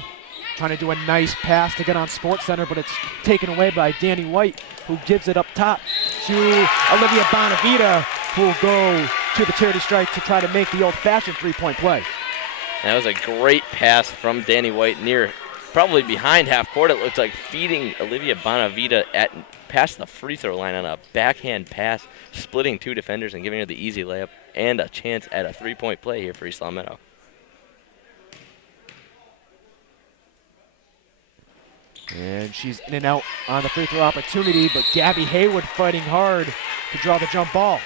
trying to do a nice pass to get on Sports Center, but it's taken away by Danny White, who gives it up top to Olivia Bonavita, who will go to the charity stripe to try to make the old-fashioned three-point play. That was a great pass from Danny White near, probably behind half court. It looked like feeding Olivia Bonavita past the free throw line on a backhand pass, splitting two defenders and giving her the easy layup and a chance at a three-point play here for East Long Meadow. And she's in and out on the free throw opportunity, but Gabby Haywood fighting hard to draw the jump ball.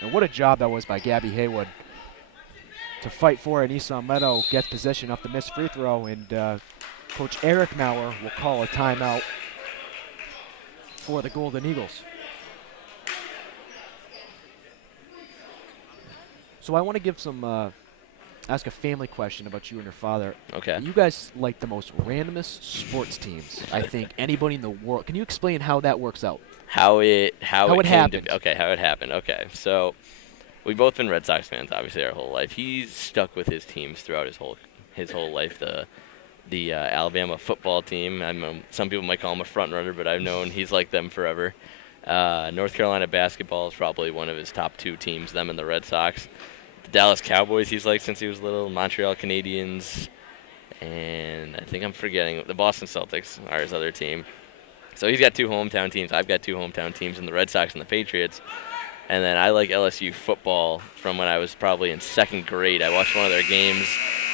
And what a job that was by Gabby Haywood to fight for it. East Long Meadow gets possession off the missed free throw, and Coach Eric Maurer will call a timeout for the Golden Eagles. So I want to give some, ask a family question about you and your father. Okay. You guys like the most randomest sports teams, I think, anybody in the world. Can you explain how that works out? How it happened. Okay, how it happened. Okay, so we've both been Red Sox fans, obviously, our whole life. He's stuck with his teams throughout his whole life. The Alabama football team. Some people might call him a front runner, but I've known he's like them forever. North Carolina basketball is probably one of his top two teams, them and the Red Sox. The Dallas Cowboys he's liked since he was little. Montreal Canadiens, and I think I'm forgetting the Boston Celtics are his other team. So he's got two hometown teams. I've got two hometown teams in the Red Sox and the Patriots. And then I like LSU football from when I was probably in second grade. I watched one of their games.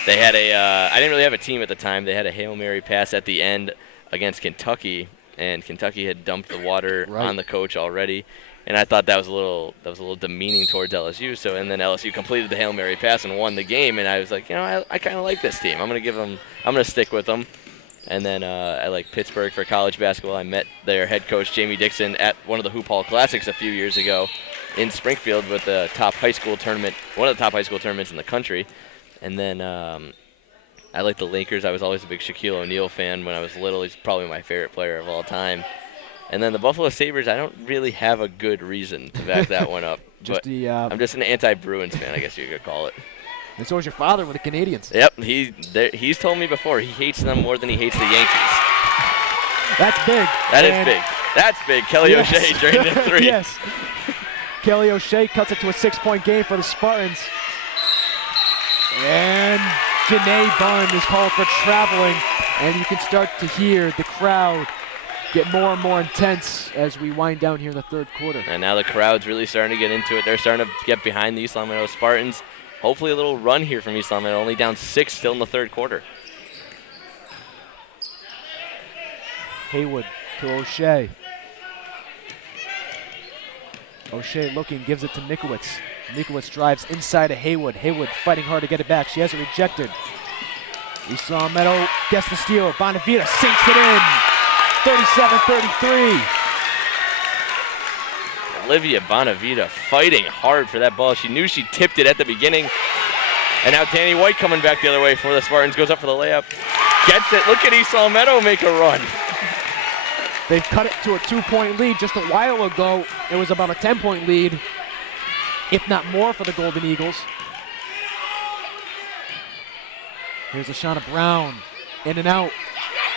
They had I didn't really have a team at the time. They had a Hail Mary pass at the end against Kentucky, and Kentucky had dumped the water on the coach already. And I thought that was a little demeaning towards LSU. So and then LSU completed the Hail Mary pass and won the game. And I was like, I kind of like this team. I'm gonna stick with them. And then I like Pittsburgh for college basketball. I met their head coach, Jamie Dixon, at one of the Hoop Hall Classics a few years ago in Springfield with the top high school tournament, one of the top high school tournaments in the country. And then I like the Lakers. I was always a big Shaquille O'Neal fan when I was little. He's probably my favorite player of all time. And then the Buffalo Sabres, I don't really have a good reason to back that one up. I'm just an anti-Bruins fan, I guess you could call it. And so is your father with the Canadians. Yep, he's told me before he hates them more than he hates the Yankees. That's big. That is big. That's big. Kelly O'Shea drained in three. Yes. Kelly O'Shea cuts it to a 6-point game for the Spartans. And Janae Bunn is called for traveling. And you can start to hear the crowd get more and more intense as we wind down here in the third quarter. And now the crowd's really starting to get into it. They're starting to get behind the East Long Meadow Spartans. Hopefully a little run here from East Long Meadow, only down 6 still in the third quarter. Haywood to O'Shea. O'Shea looking, gives it to Nikowitz. Nikowitz drives inside of Haywood. Haywood fighting hard to get it back. She has it rejected. East Long Meadow gets the steal. Bonavita sinks it in. 37-33. Olivia Bonavita fighting hard for that ball. She knew she tipped it at the beginning. And now Danny White coming back the other way for the Spartans. Goes up for the layup. Gets it. Look at East Long Meadow make a run. They've cut it to a 2-point lead. Just a while ago, it was about a 10-point lead, if not more, for the Golden Eagles. Here's Ashana Brown. In and out.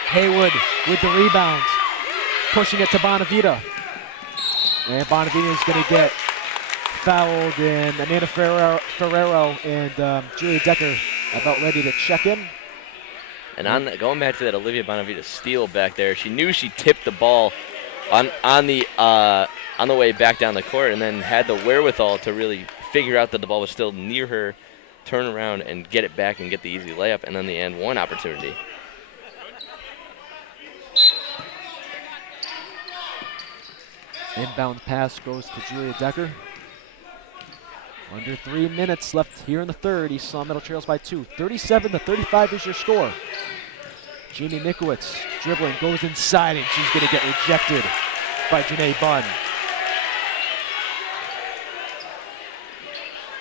Haywood with the rebound. Pushing it to Bonavita. And Bonavita is going to get fouled, and Amanda Ferrero and Julia Decker about ready to check in. And going back to that Olivia Bonavita steal back there, she knew she tipped the ball on the way back down the court, and then had the wherewithal to really figure out that the ball was still near her, turn around and get it back and get the easy layup, and then the and one opportunity. Inbound pass goes to Julia Decker. Under 3 minutes left here in the third. East Long Meadow trails by 2. 37-35 is your score. Jeannie Nikowitz dribbling, goes inside, and she's going to get rejected by Janae Bunn.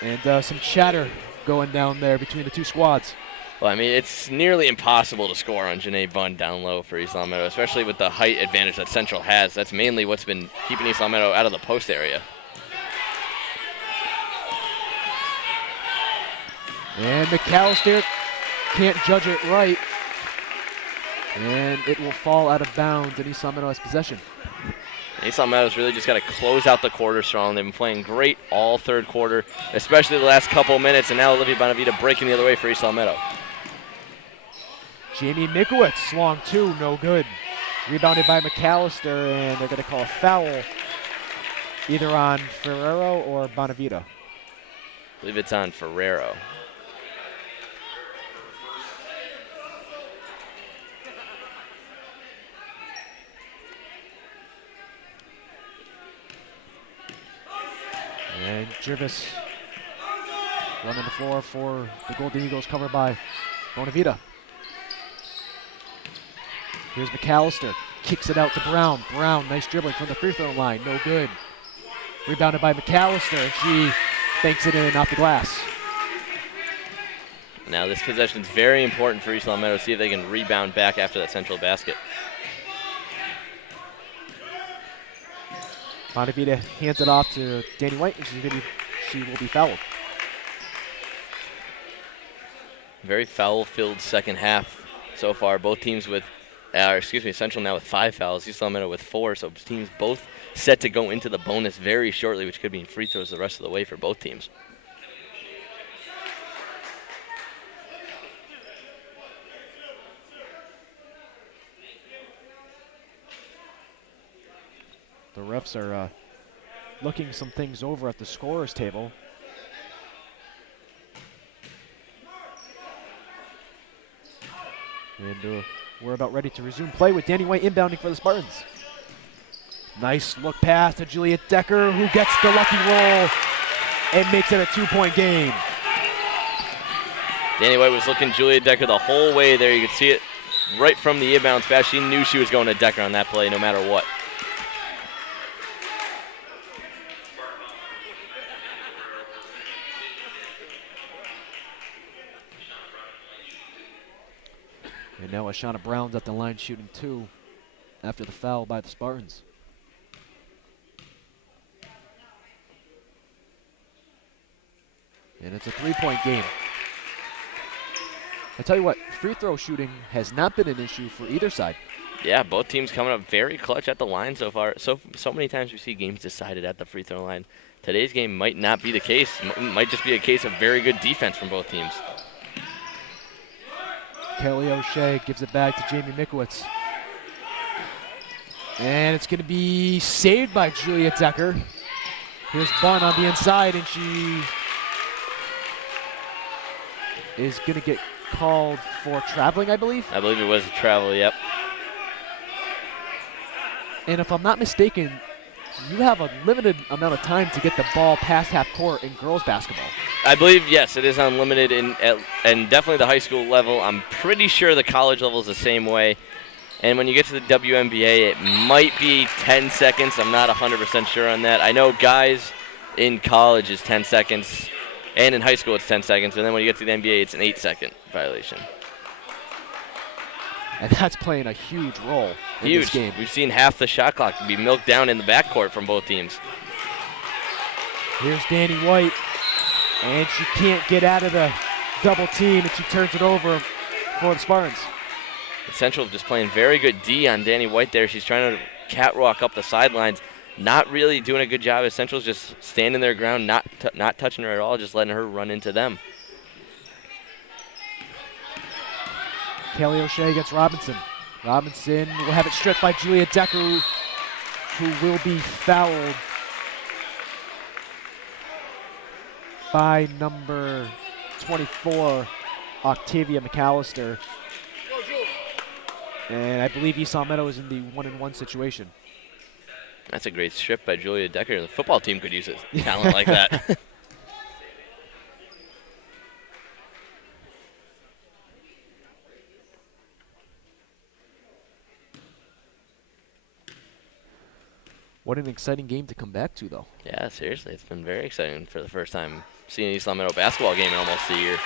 And some chatter going down there between the two squads. Well, I mean, it's nearly impossible to score on Janae Bunn down low for East Long Meadow, especially with the height advantage that Central has. That's mainly what's been keeping East Long Meadow out of the post area. And McAllister can't judge it right. And it will fall out of bounds, and East Long Meadow has possession. East Long Meadow's really just got to close out the quarter strong. They've been playing great all third quarter, especially the last couple of minutes, and now Olivia Bonavita breaking the other way for East Long Meadow. Jamie Mikowitz, long two, no good. Rebounded by McAllister, and they're going to call a foul either on Ferrero or Bonavita. I believe it's on Ferrero. And Jervis running the floor for the Golden Eagles, covered by Bonavita. Here's McAllister, kicks it out to Brown. Brown, nice dribbling from the free throw line, no good. Rebounded by McAllister, and she banks it in off the glass. Now this possession is very important for East Long Meadow to see if they can rebound back after that central basket. Bonavita hands it off to Danny White, and she will be fouled. Very foul-filled second half so far. Both teams with, Central now with 5 fouls, East Long Meadow with 4, so teams both set to go into the bonus very shortly, which could mean free throws the rest of the way for both teams. The refs are looking some things over at the scorer's table. And we're about ready to resume play with Danny White inbounding for the Spartans. Nice look pass to Juliet Decker, who gets the lucky roll and makes it a 2-point game. Danny White was looking Julia Decker the whole way there. You could see it right from the inbounds pass. She knew she was going to Decker on that play no matter what. And now Ashana Brown's at the line shooting 2 after the foul by the Spartans. And it's a 3-point game. I tell you what, free throw shooting has not been an issue for either side. Yeah, both teams coming up very clutch at the line so far. So many times we see games decided at the free throw line. Today's game might not be the case. Might just be a case of very good defense from both teams. Kelly O'Shea gives it back to Jamie Mikowitz. And it's going to be saved by Julia Decker. Here's Bunn on the inside, and she is going to get called for traveling, I believe. I believe it was a travel, yep. And if I'm not mistaken, you have a limited amount of time to get the ball past half court in girls basketball. I believe, yes, it is unlimited, and definitely the high school level. I'm pretty sure the college level is the same way. And when you get to the WNBA, it might be 10 seconds. I'm not 100% sure on that. I know guys in college is 10 seconds, and in high school it's 10 seconds. And then when you get to the NBA, it's an 8-second violation. And that's playing a huge role in this game. We've seen half the shot clock be milked down in the backcourt from both teams. Here's Danny White, and she can't get out of the double team, and she turns it over for the Spartans. Central just playing very good D on Danny White there. She's trying to catwalk up the sidelines, not really doing a good job as Central's just standing their ground, not touching her at all, just letting her run into them. Kelly O'Shea against Robinson. Robinson will have it stripped by Julia Decker, who will be fouled by number 24, Octavia McAllister. And I believe East Long Meadow is in the 1-and-1 situation. That's a great strip by Julia Decker. The football team could use a talent like that. What an exciting game to come back to, though. Yeah, seriously, it's been very exciting for the first time seeing an East Long Meadow basketball game in almost a year.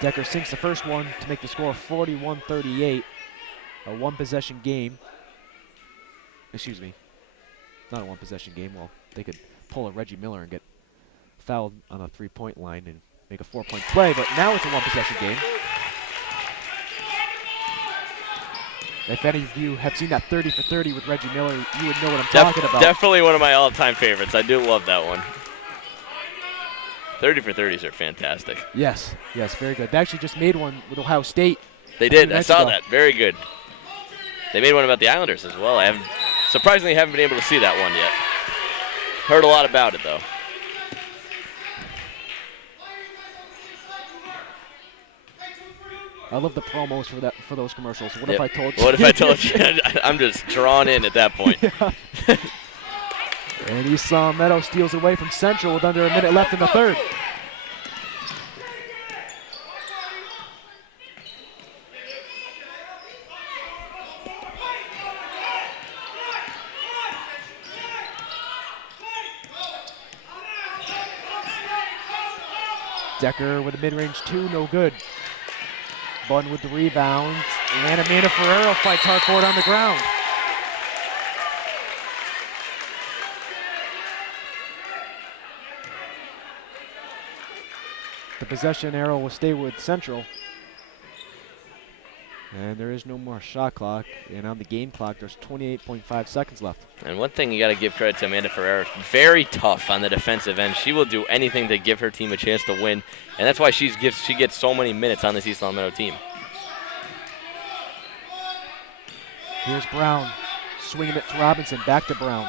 Decker sinks the first one to make the score 41-38, a one-possession game. Excuse me, not a one-possession game. Well, they could pull a Reggie Miller and get fouled on a 3-point line and make a 4-point play, but now it's a one-possession game. If any of you have seen that 30 for 30 with Reggie Miller, you would know what I'm talking about. Definitely one of my all-time favorites. I do love that one. 30 for 30s are fantastic. Yes, very good. They actually just made one with Ohio State. They did. I saw that. Very good. They made one about the Islanders as well. Surprisingly haven't been able to see that one yet. Heard a lot about it, though. I love the promos for those commercials. What if I told you? What if I told you? I'm just drawn in at that point. Yeah. And East Long Meadow steals away from Central with under a minute left in the third. Decker with a mid-range 2, no good. Bunn with the rebound, and Amanda Ferrero fights hard for it on the ground. The possession arrow will stay with Central. And there is no more shot clock, and on the game clock, there's 28.5 seconds left. And one thing you got to give credit to Amanda Ferreira, very tough on the defensive end. She will do anything to give her team a chance to win, and that's why she gets so many minutes on this East Long Meadow team. Here's Brown, swinging it to Robinson, back to Brown.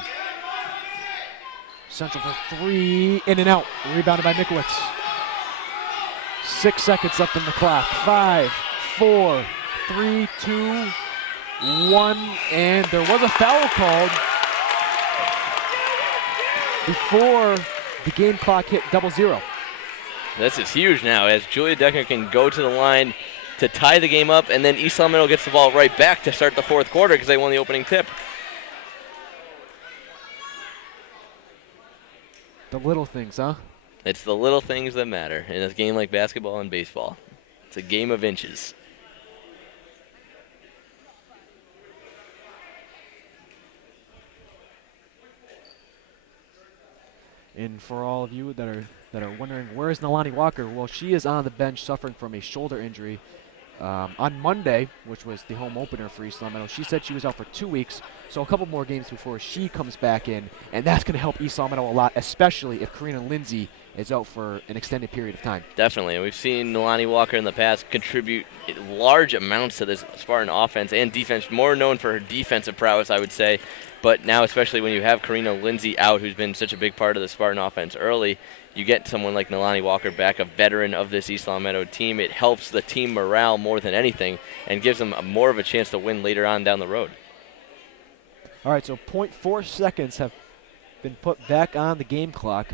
Central for 3, in and out, rebounded by Mikowitz. 6 seconds left in the clock. 5, 4, 3, 2, 1, and there was a foul called before the game clock hit 00. This is huge now, as Julia Decker can go to the line to tie the game up, and then East Long Meadow gets the ball right back to start the fourth quarter because they won the opening tip. The little things, huh? It's the little things that matter in a game like basketball and baseball. It's a game of inches. And for all of you that are wondering, where is Nalani Walker? Well, she is on the bench suffering from a shoulder injury. On Monday, which was the home opener for East Long Meadow, she said she was out for 2 weeks, so a couple more games before she comes back in, and that's going to help East Long Meadow a lot, especially if Karina Lindsay is out for an extended period of time. Definitely, and we've seen Nalani Walker in the past contribute large amounts to this Spartan offense and defense, more known for her defensive prowess, I would say. But now, especially when you have Karina Lindsay out, who's been such a big part of the Spartan offense early, you get someone like Nalani Walker back, a veteran of this East Long Meadow team. It helps the team morale more than anything and gives them more of a chance to win later on down the road. All right, so 0.4 seconds have been put back on the game clock.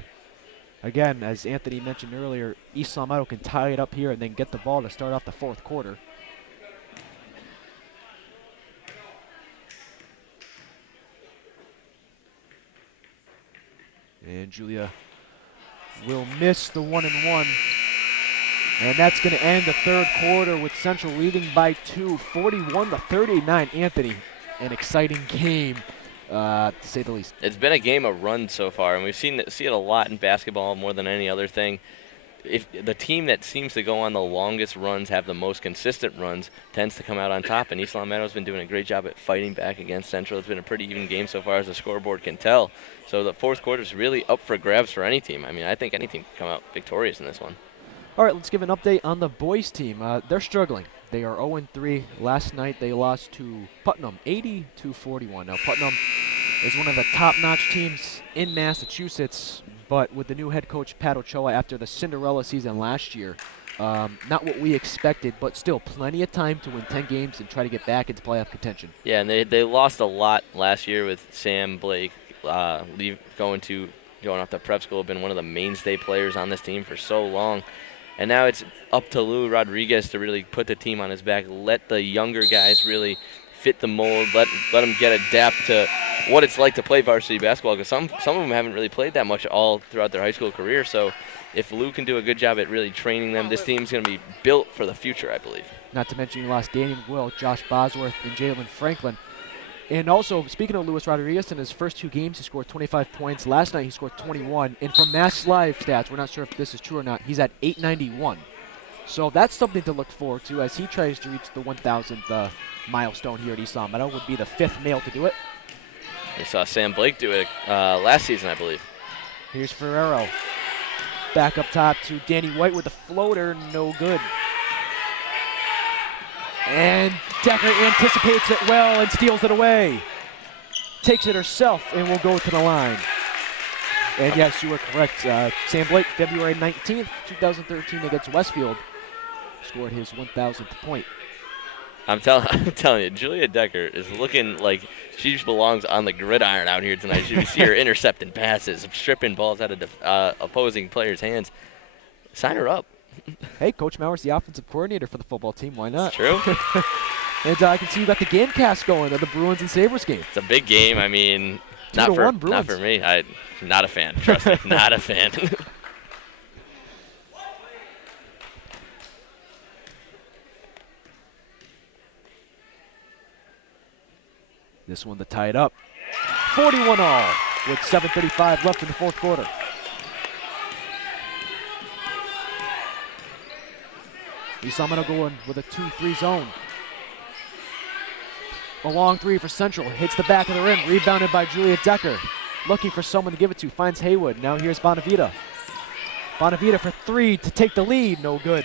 Again, as Anthony mentioned earlier, East Long Meadow can tie it up here and then get the ball to start off the fourth quarter. And Julia will miss the 1-and-1. And that's going to end the third quarter with Central leading by 2, 41-39. Anthony, an exciting game, to say the least. It's been a game of runs so far, and we've see it a lot in basketball more than any other thing. If the team that seems to go on the longest runs, have the most consistent runs, tends to come out on top. And East Long Meadow has been doing a great job at fighting back against Central. It's been a pretty even game so far, as the scoreboard can tell. So the fourth quarter is really up for grabs for any team. I mean, I think any team can come out victorious in this one. All right, let's give an update on the boys team. They're struggling. They are 0-3. Last night they lost to Putnam, 80-41. Now Putnam is one of the top-notch teams in Massachusetts, but with the new head coach Pat Ochoa after the Cinderella season last year, not what we expected, but still plenty of time to win 10 games and try to get back into playoff contention. Yeah, and they lost a lot last year with Sam Blake going off to prep school, been one of the mainstay players on this team for so long. And now it's up to Lou Rodriguez to really put the team on his back, let the younger guys really fit the mold, let them adapt to what it's like to play varsity basketball, because some of them haven't really played that much all throughout their high school career. So if Lou can do a good job at really training them, this team's going to be built for the future, I believe. Not to mention you lost Danny McWill, Josh Bosworth, and Jalen Franklin. And also, speaking of Luis Rodriguez, in his first 2 games, he scored 25 points. Last night, he scored 21. And from Mass Live stats, we're not sure if this is true or not, he's at 891. So that's something to look forward to as he tries to reach the 1,000th milestone here at East Long Meadow. Would be the 5th male to do it. We saw Sam Blake do it last season, I believe. Here's Ferrero. Back up top to Danny White with a floater, no good. And Decker anticipates it well and steals it away. Takes it herself and will go to the line. And yes, you were correct. Sam Blake, February 19th, 2013 against Westfield, scored his 1,000th point. I'm telling you, Julia Decker is looking like she belongs on the gridiron out here tonight. You see her intercepting passes, stripping balls out of opposing players' hands. Sign her up. Hey, Coach Mauer's the offensive coordinator for the football team. Why not? It's true. And I can see you got the game cast going of the Bruins and Sabres game. It's a big game. I mean, not for me. I'm not a fan. Trust me, not a fan. This one to tie it up. 41-all with 7:35 left in the 4th quarter. East Long Meadow going with a 2-3 zone. A long 3 for Central. Hits the back of the rim. Rebounded by Julia Decker. Looking for someone to give it to. Finds Haywood. Now here's Bonavita. Bonavita for 3 to take the lead. No good.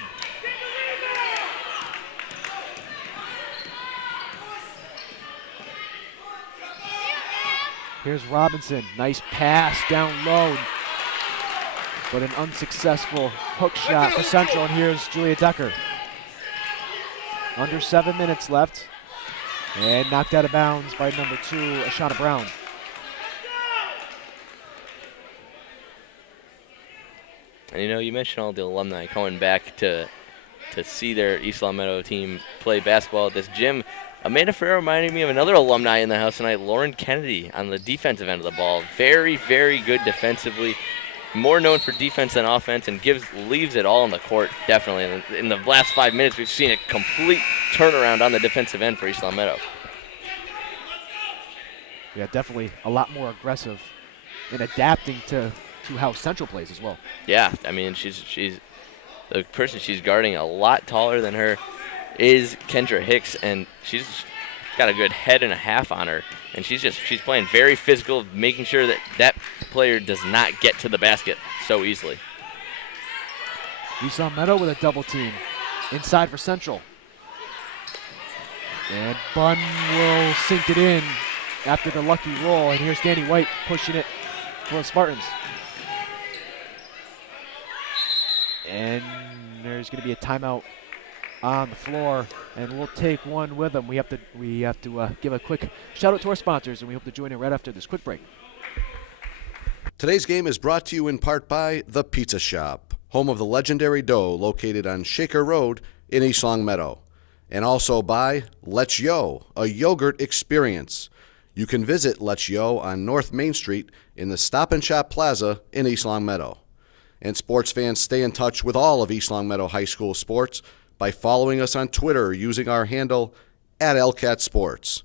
Here's Robinson. Nice pass down low. But an unsuccessful hook shot for Central. And here's Julia Decker. Under 7 minutes left. And knocked out of bounds by number 2, Ashana Brown. And you know, you mentioned all the alumni coming back to see their East Long Meadow team play basketball at this gym. Amanda Ferrer reminded me of another alumni in the house tonight, Lauren Kennedy, on the defensive end of the ball. Very, very good defensively. More known for defense than offense, and leaves it all on the court, definitely. In the last 5 minutes, we've seen a complete turnaround on the defensive end for East Long Meadow. Yeah, definitely a lot more aggressive in adapting to how Central plays as well. Yeah, I mean, she's the person she's guarding a lot taller than her is Kendra Hicks, and she's got a good head and a half on her. And she's playing very physical, making sure that player does not get to the basket so easily. East Long Meadow with a double team. Inside for Central. And Bunn will sink it in after the lucky roll. And here's Danny White pushing it for the Spartans. And there's going to be a timeout on the floor, and we'll take one with them. We have to give a quick shout out to our sponsors, and we hope to join in right after this quick break. Today's game is brought to you in part by The Pizza Shop, home of the legendary dough, located on Shaker Road in East Long Meadow, and also by Let's Yo, a yogurt experience. You can visit Let's Yo on North Main Street in the Stop and Shop Plaza in East Long Meadow. And sports fans, stay in touch with all of East Long Meadow High School sports by following us on Twitter using our handle @LCatSports.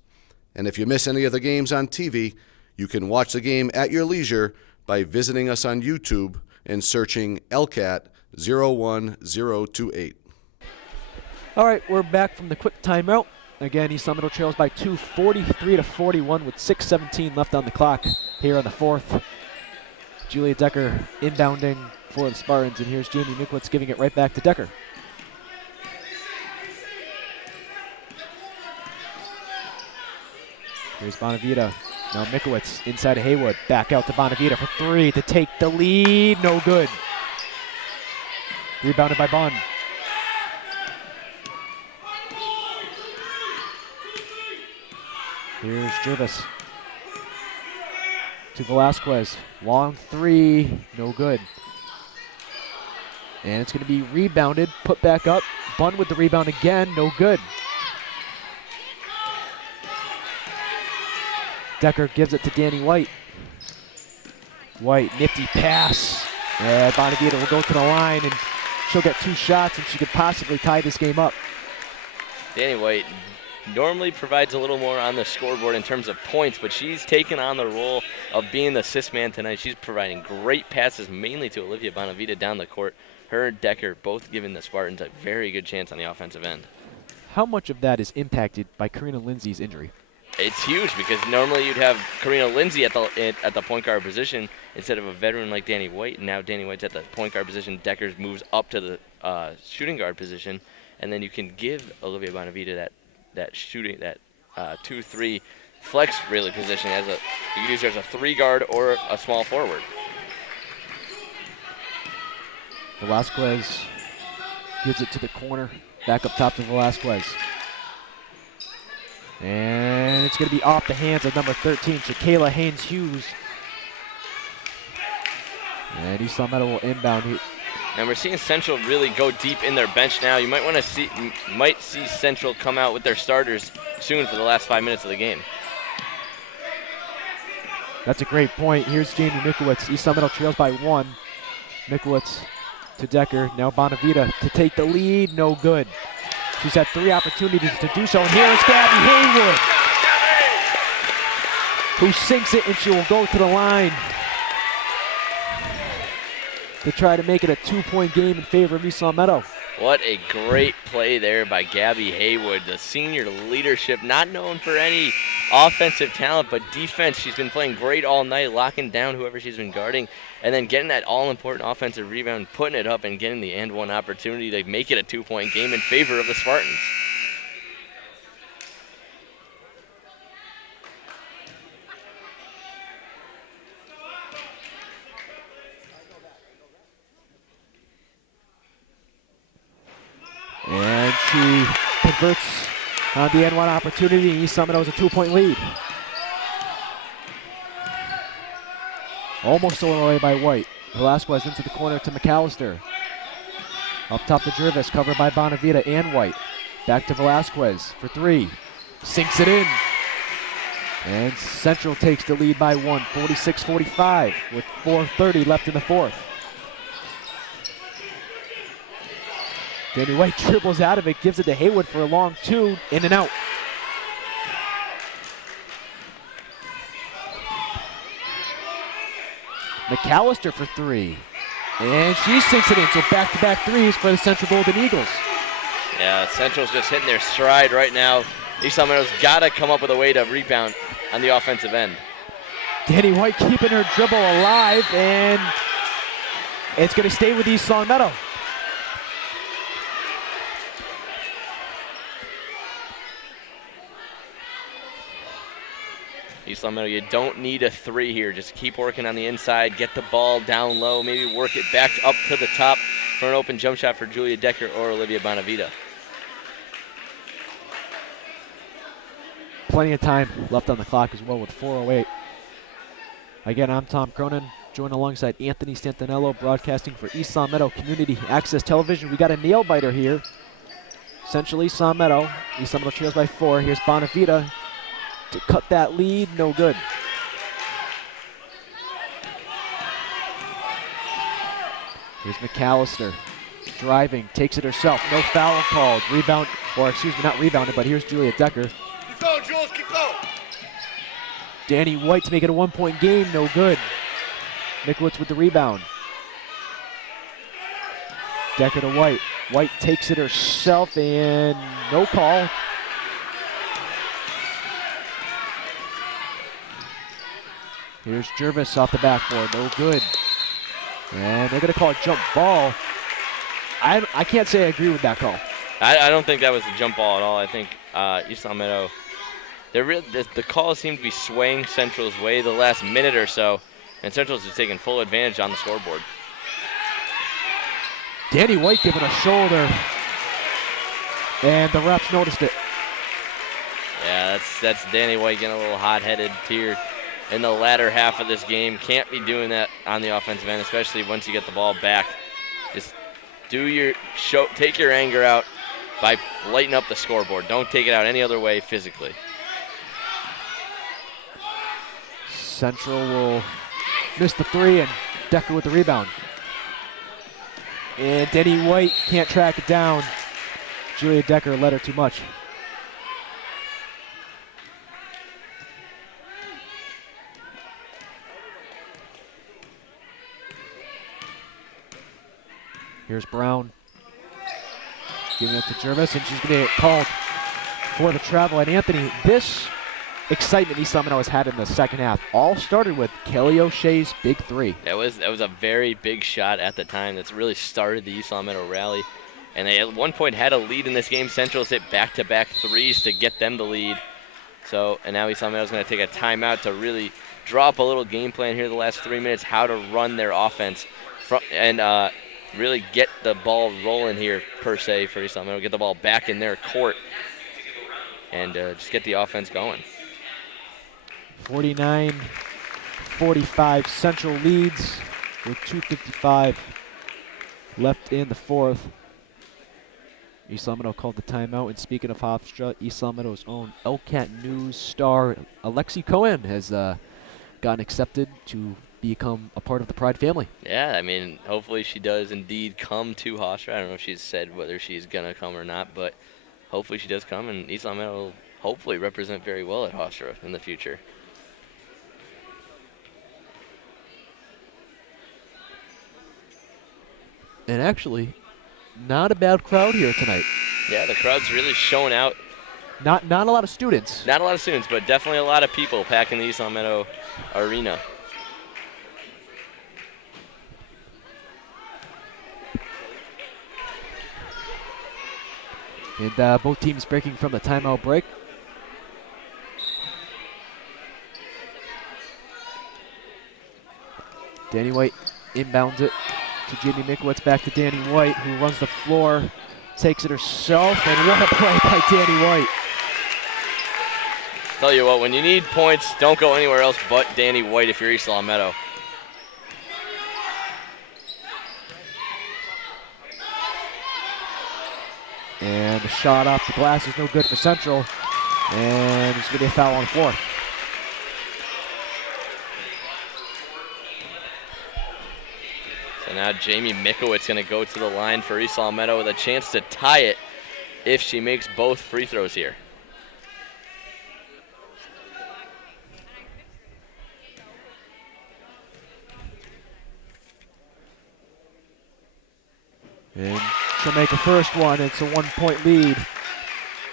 And if you miss any of the games on TV, you can watch the game at your leisure by visiting us on YouTube and searching LCAT 01028. All right, we're back from the quick timeout. Again, East Long Meadow trails by 2, 43-41 with 6:17 left on the clock here on the 4th. Julia Decker inbounding for the Spartans, and here's Jamie Miklitz giving it right back to Decker. Here's Bonavita. Now Mikowitz inside of Haywood. Back out to Bonavita for 3 to take the lead. No good. Rebounded by Bunn. Here's Jervis. To Velasquez. Long 3. No good. And it's going to be rebounded. Put back up. Bunn with the rebound again. No good. Decker gives it to Danny White. White, nifty pass. And Bonavita will go to the line, and she'll get 2 shots, and she could possibly tie this game up. Danny White normally provides a little more on the scoreboard in terms of points, but she's taken on the role of being the assist man tonight. She's providing great passes, mainly to Olivia Bonavita down the court. Her and Decker both giving the Spartans a very good chance on the offensive end. How much of that is impacted by Karina Lindsay's injury? It's huge because normally you'd have Karina Lindsay at the point guard position instead of a veteran like Danny White. And now Danny White's at the point guard position. Decker moves up to the shooting guard position, and then you can give Olivia Bonavita that 2-3 flex really position you can use her as a 3 guard or a small forward. Velasquez gives it to the corner, back up top to Velasquez. And it's going to be off the hands of number 13, Shakayla Haynes-Hughes. And East Long Meadow will inbound here. And we're seeing Central really go deep in their bench now. You might see Central come out with their starters soon for the last 5 minutes of the game. That's a great point. Here's Jamie Mikowitz. East Long Meadow trails by 1. Mikowitz to Decker. Now Bonavita to take the lead. No good. She's had 3 opportunities to do so. And here is Gabby Haywood, who sinks it, and she will go to the line to try to make it a 2-point game in favor of East Long Meadow. What a great play there by Gabby Haywood, the senior leadership, not known for any offensive talent, but defense. She's been playing great all night, locking down whoever she's been guarding, and then getting that all-important offensive rebound, putting it up, and getting the and-one opportunity to make it a 2-point game in favor of the Spartans. And she converts on the N1 opportunity. East Long Meadow has a 2-point lead. Almost stolen away by White. Velasquez into the corner to McAllister. Up top to Jervis, covered by Bonavita and White. Back to Velasquez for 3. Sinks it in. And Central takes the lead by 1, 46-45, with 4:30 left in the fourth. Danny White dribbles out of it, gives it to Haywood for a long 2, in and out. McAllister for 3. And she sinks it in, so back-to-back threes for the Central Golden Eagles. Yeah, Central's just hitting their stride right now. East Long Meadow's got to come up with a way to rebound on the offensive end. Danny White keeping her dribble alive, and it's going to stay with East Long Meadow. East Long Meadow, you don't need a 3 here. Just keep working on the inside, get the ball down low, maybe work it back up to the top for an open jump shot for Julia Decker or Olivia Bonavita. Plenty of time left on the clock as well with 4:08. Again, I'm Tom Cronin, joined alongside Anthony Santinello, broadcasting for East Long Meadow Community Access Television. We got a nail biter here. Central East Long Meadow. East Long Meadow trails by 4. Here's Bonavita to cut that lead, no good. Here's McAllister driving, takes it herself, no foul called. Rebound, or excuse me, not rebounded, but here's Julia Decker. Keep going, Jules, keep going. Danny White to make it a 1-point game, no good. Mikowitz with the rebound. Decker to White. White takes it herself and no call. Here's Jervis off the backboard, no good. And they're going to call a jump ball. I can't say I agree with that call. I don't think that was a jump ball at all. I think East Long Meadow, the calls seem to be swaying Central's way the last minute or so, and Central's just taking full advantage on the scoreboard. Danny White giving a shoulder, and the refs noticed it. Yeah, that's Danny White getting a little hot-headed here in the latter half of this game. Can't be doing that on the offensive end, especially once you get the ball back. Just take your anger out by lighting up the scoreboard. Don't take it out any other way physically. Central will miss the 3, and Decker with the rebound. And Danny White can't track it down. Julia Decker led her too much. Here's Brown. Giving it to Jervis, and she's going to get called for the travel. And Anthony, this excitement East Long Meadow has had in the second half all started with Kelly O'Shea's big three. That was a very big shot at the time. That's really started the East Long Meadow rally. And they at one point had a lead in this game. Central's hit back-to-back threes to get them the lead. So, and now East Long Meadow's going to take a timeout to really draw up a little game plan here the last 3 minutes, how to run their offense and really get the ball rolling here, per se, for East Long Meadow. Get the ball back in their court and just get the offense going. 49-45 Central leads with 2:55 left in the fourth. East Long Meadow called the timeout, and speaking of Hofstra, East Long Meadow's own LCAT News star Alexi Cohen has gotten accepted to become a part of the Pride family. Yeah, I mean, hopefully she does indeed come to Hofstra. I don't know if she's said whether she's going to come or not, but hopefully she does come, and East Long Meadow will hopefully represent very well at Hofstra in the future. And actually, not a bad crowd here tonight. Yeah, the crowd's really showing out. Not a lot of students. Not a lot of students, but definitely a lot of people packing the East Long Meadow arena. And both teams breaking from the timeout break. Danny White inbounds it to Jamie Mikowitz, back to Danny White, who runs the floor, takes it herself, and what a play by Danny White. Tell you what, when you need points, don't go anywhere else but Danny White if you're East Long Meadow. And the shot off the glass is no good for Central, and it's going to be a foul on the floor. So now Jamie Mikowitz going to go to the line for East Long Meadow with a chance to tie it if she makes both free throws here. And she'll make a first one. It's a 1-point lead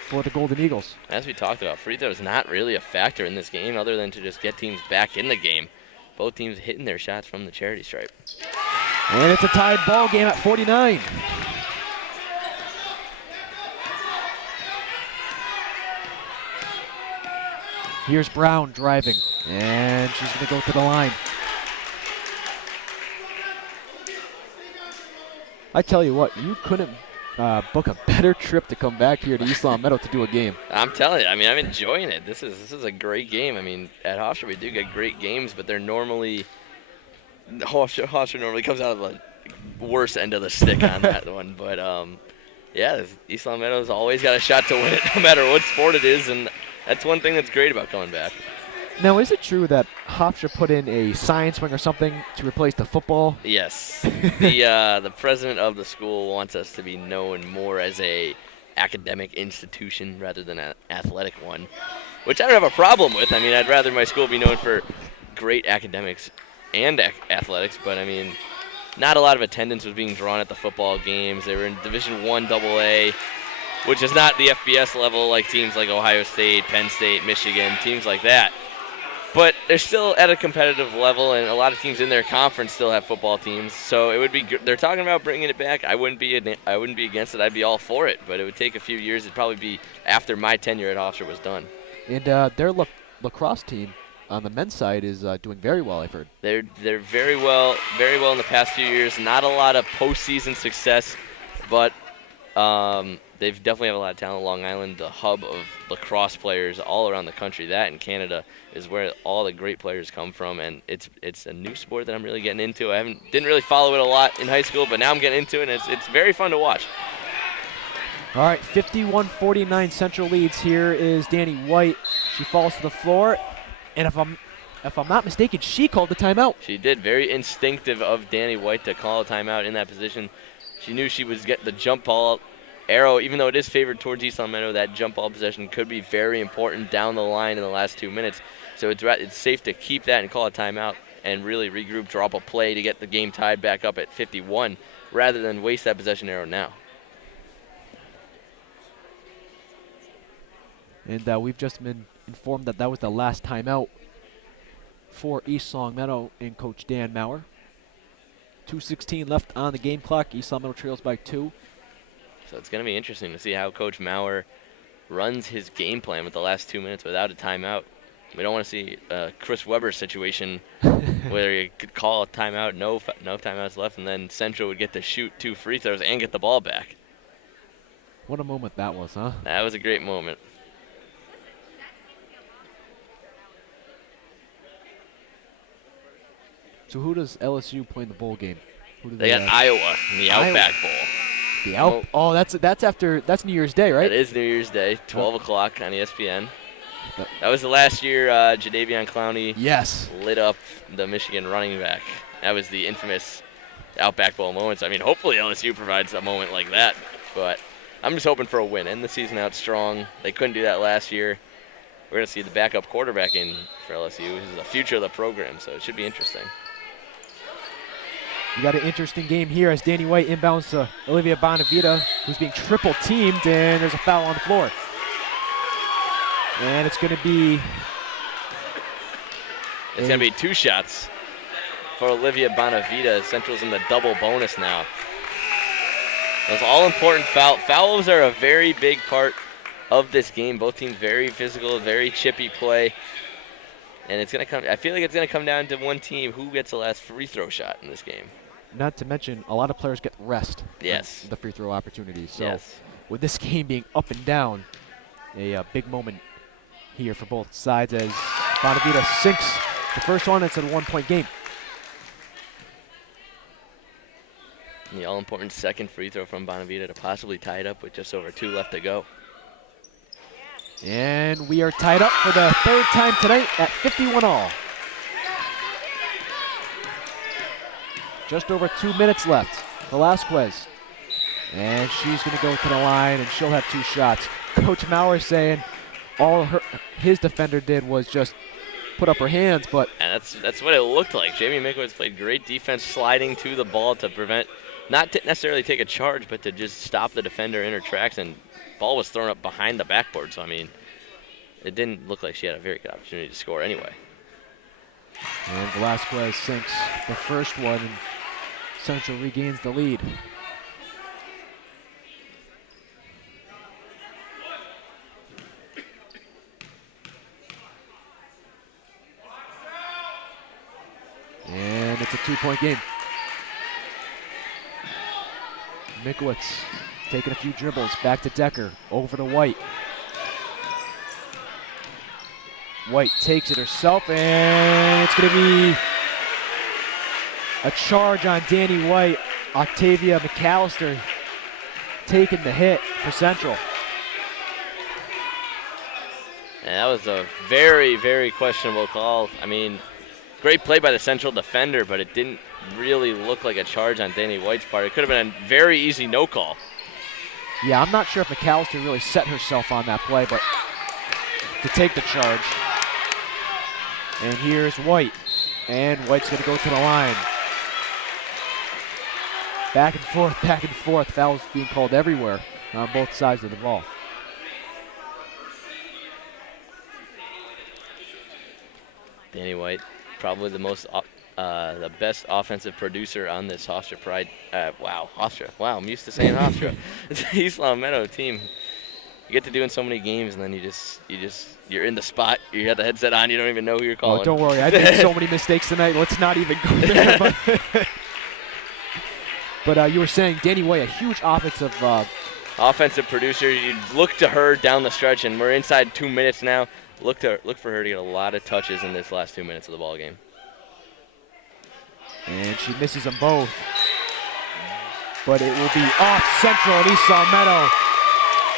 for the Golden Eagles. As we talked about, free throw is not really a factor in this game other than to just get teams back in the game. Both teams hitting their shots from the charity stripe. And it's a tied ball game at 49. Here's Brown driving, and she's going to go to the line. I tell you what, you couldn't book a better trip to come back here to East Long Meadow to do a game. I'm telling you, I mean, I'm enjoying it. This is a great game. I mean, at Hofstra we do get great games, but they're normally Hofstra normally comes out of the worst end of the stick on that one. But yeah, East Long Meadow's always got a shot to win it, no matter what sport it is, and that's one thing that's great about coming back. Now, is it true that Hofstra put in a science wing or something to replace the football? Yes. The president of the school wants us to be known more as a academic institution rather than an athletic one, which I don't have a problem with. I mean, I'd rather my school be known for great academics and athletics, but I mean, not a lot of attendance was being drawn at the football games. They were in Division I AA, which is not the FBS level like teams like Ohio State, Penn State, Michigan, teams like that. But they're still at a competitive level, and a lot of teams in their conference still have football teams. So it would be good. They're talking about bringing it back. I wouldn't be against it. I'd be all for it. But it would take a few years. It'd probably be after my tenure at Hofstra was done. And their lacrosse team on the men's side is doing very well, I've heard. They're very well in the past few years. Not a lot of postseason success, but they definitely have a lot of talent. Long Island, the hub of lacrosse players all around the country. That in Canada is where all the great players come from, and it's a new sport that I'm really getting into. I didn't really follow it a lot in high school, but now I'm getting into it, and it's very fun to watch. All right, 51-49 Central leads. Here is Danny White. She falls to the floor, and if I'm not mistaken, she called the timeout. She did. Very instinctive of Danny White to call a timeout in that position. She knew she was getting the jump ball arrow, even though it is favored towards East Long Meadow. That jump ball possession could be very important down the line in the last 2 minutes. So it's safe to keep that and call a timeout and really regroup, drop a play to get the game tied back up at 51 rather than waste that possession arrow now. And we've just been informed that that was the last timeout for East Longmeadow and Coach Dan Maurer. 2:16 left on the game clock. East Longmeadow trails by 2. So it's going to be interesting to see how Coach Maurer runs his game plan with the last 2 minutes without a timeout. We don't want to see a Chris Webber situation where you could call a timeout, no timeouts left, and then Central would get to shoot 2 free throws and get the ball back. What a moment that was, huh? That was a great moment. So who does LSU play in the bowl game? Who do They got Iowa in the Outback Bowl. That's New Year's Day, right? It is New Year's Day, 12 o'clock on ESPN. That was the last year Jadeveon Clowney lit up the Michigan running back. That was the infamous Outback Bowl moments. I mean, hopefully LSU provides a moment like that, but I'm just hoping for a win. End the season out strong. They couldn't do that last year. We're going to see the backup quarterback in for LSU. This is the future of the program, so it should be interesting. We got an interesting game here as Danny White inbounds to Olivia Bonavita, who's being triple teamed, and there's a foul on the floor. And it's going to be... It's going to be 2 shots for Olivia Bonavita. Central's in the double bonus now. Those all-important fouls are a very big part of this game. Both teams very physical, very chippy play. And it's going to come. I feel like it's going to come down to one team who gets the last free throw shot in this game. Not to mention, a lot of players get rest. Yes. The free throw opportunities. So yes. With this game being up and down, a big moment here for both sides as Bonavita sinks the first one. It's a 1-point game. And the all-important second free throw from Bonavita to possibly tie it up with just over 2 left to go. And we are tied up for the 3rd time tonight at 51 all. Just over 2 minutes left. Velasquez. And she's going to go to the line, and she'll have 2 shots. Coach Maurer saying all his defender did was just put up her hands, but... And that's what it looked like. Jamie Mikowitz played great defense, sliding to the ball to prevent, not to necessarily take a charge, but to just stop the defender in her tracks, and ball was thrown up behind the backboard. So, I mean, it didn't look like she had a very good opportunity to score anyway. And Velasquez sinks the first one, and Central regains the lead. And it's a 2-point game. Mikowitz taking a few dribbles, back to Decker, over to White. White takes it herself, and it's going to be a charge on Danny White. Octavia McAllister taking the hit for Central. And that was a very, very questionable call. I mean, great play by the Central defender, but it didn't really look like a charge on Danny White's part. It could have been a very easy no call. Yeah, I'm not sure if McAllister really set herself on that play, but to take the charge. And here's White. And White's going to go to the line. Back and forth, back and forth. Fouls being called everywhere on both sides of the ball. Danny White, probably the best offensive producer on this Hofstra Pride. Hofstra. Wow, I'm used to saying Hofstra. It's the East Longmeadow team. You get to doing so many games, and then you're in the spot. You got the headset on. You don't even know who you're calling. Oh, don't worry. I made so many mistakes tonight. Let's not even go there. But you were saying Danny White, a huge offensive producer. You look to her down the stretch, and we're inside 2 minutes now. Look for her to get a lot of touches in this last 2 minutes of the ball game. And she misses them both. But it will be off Central, and East Longmeadow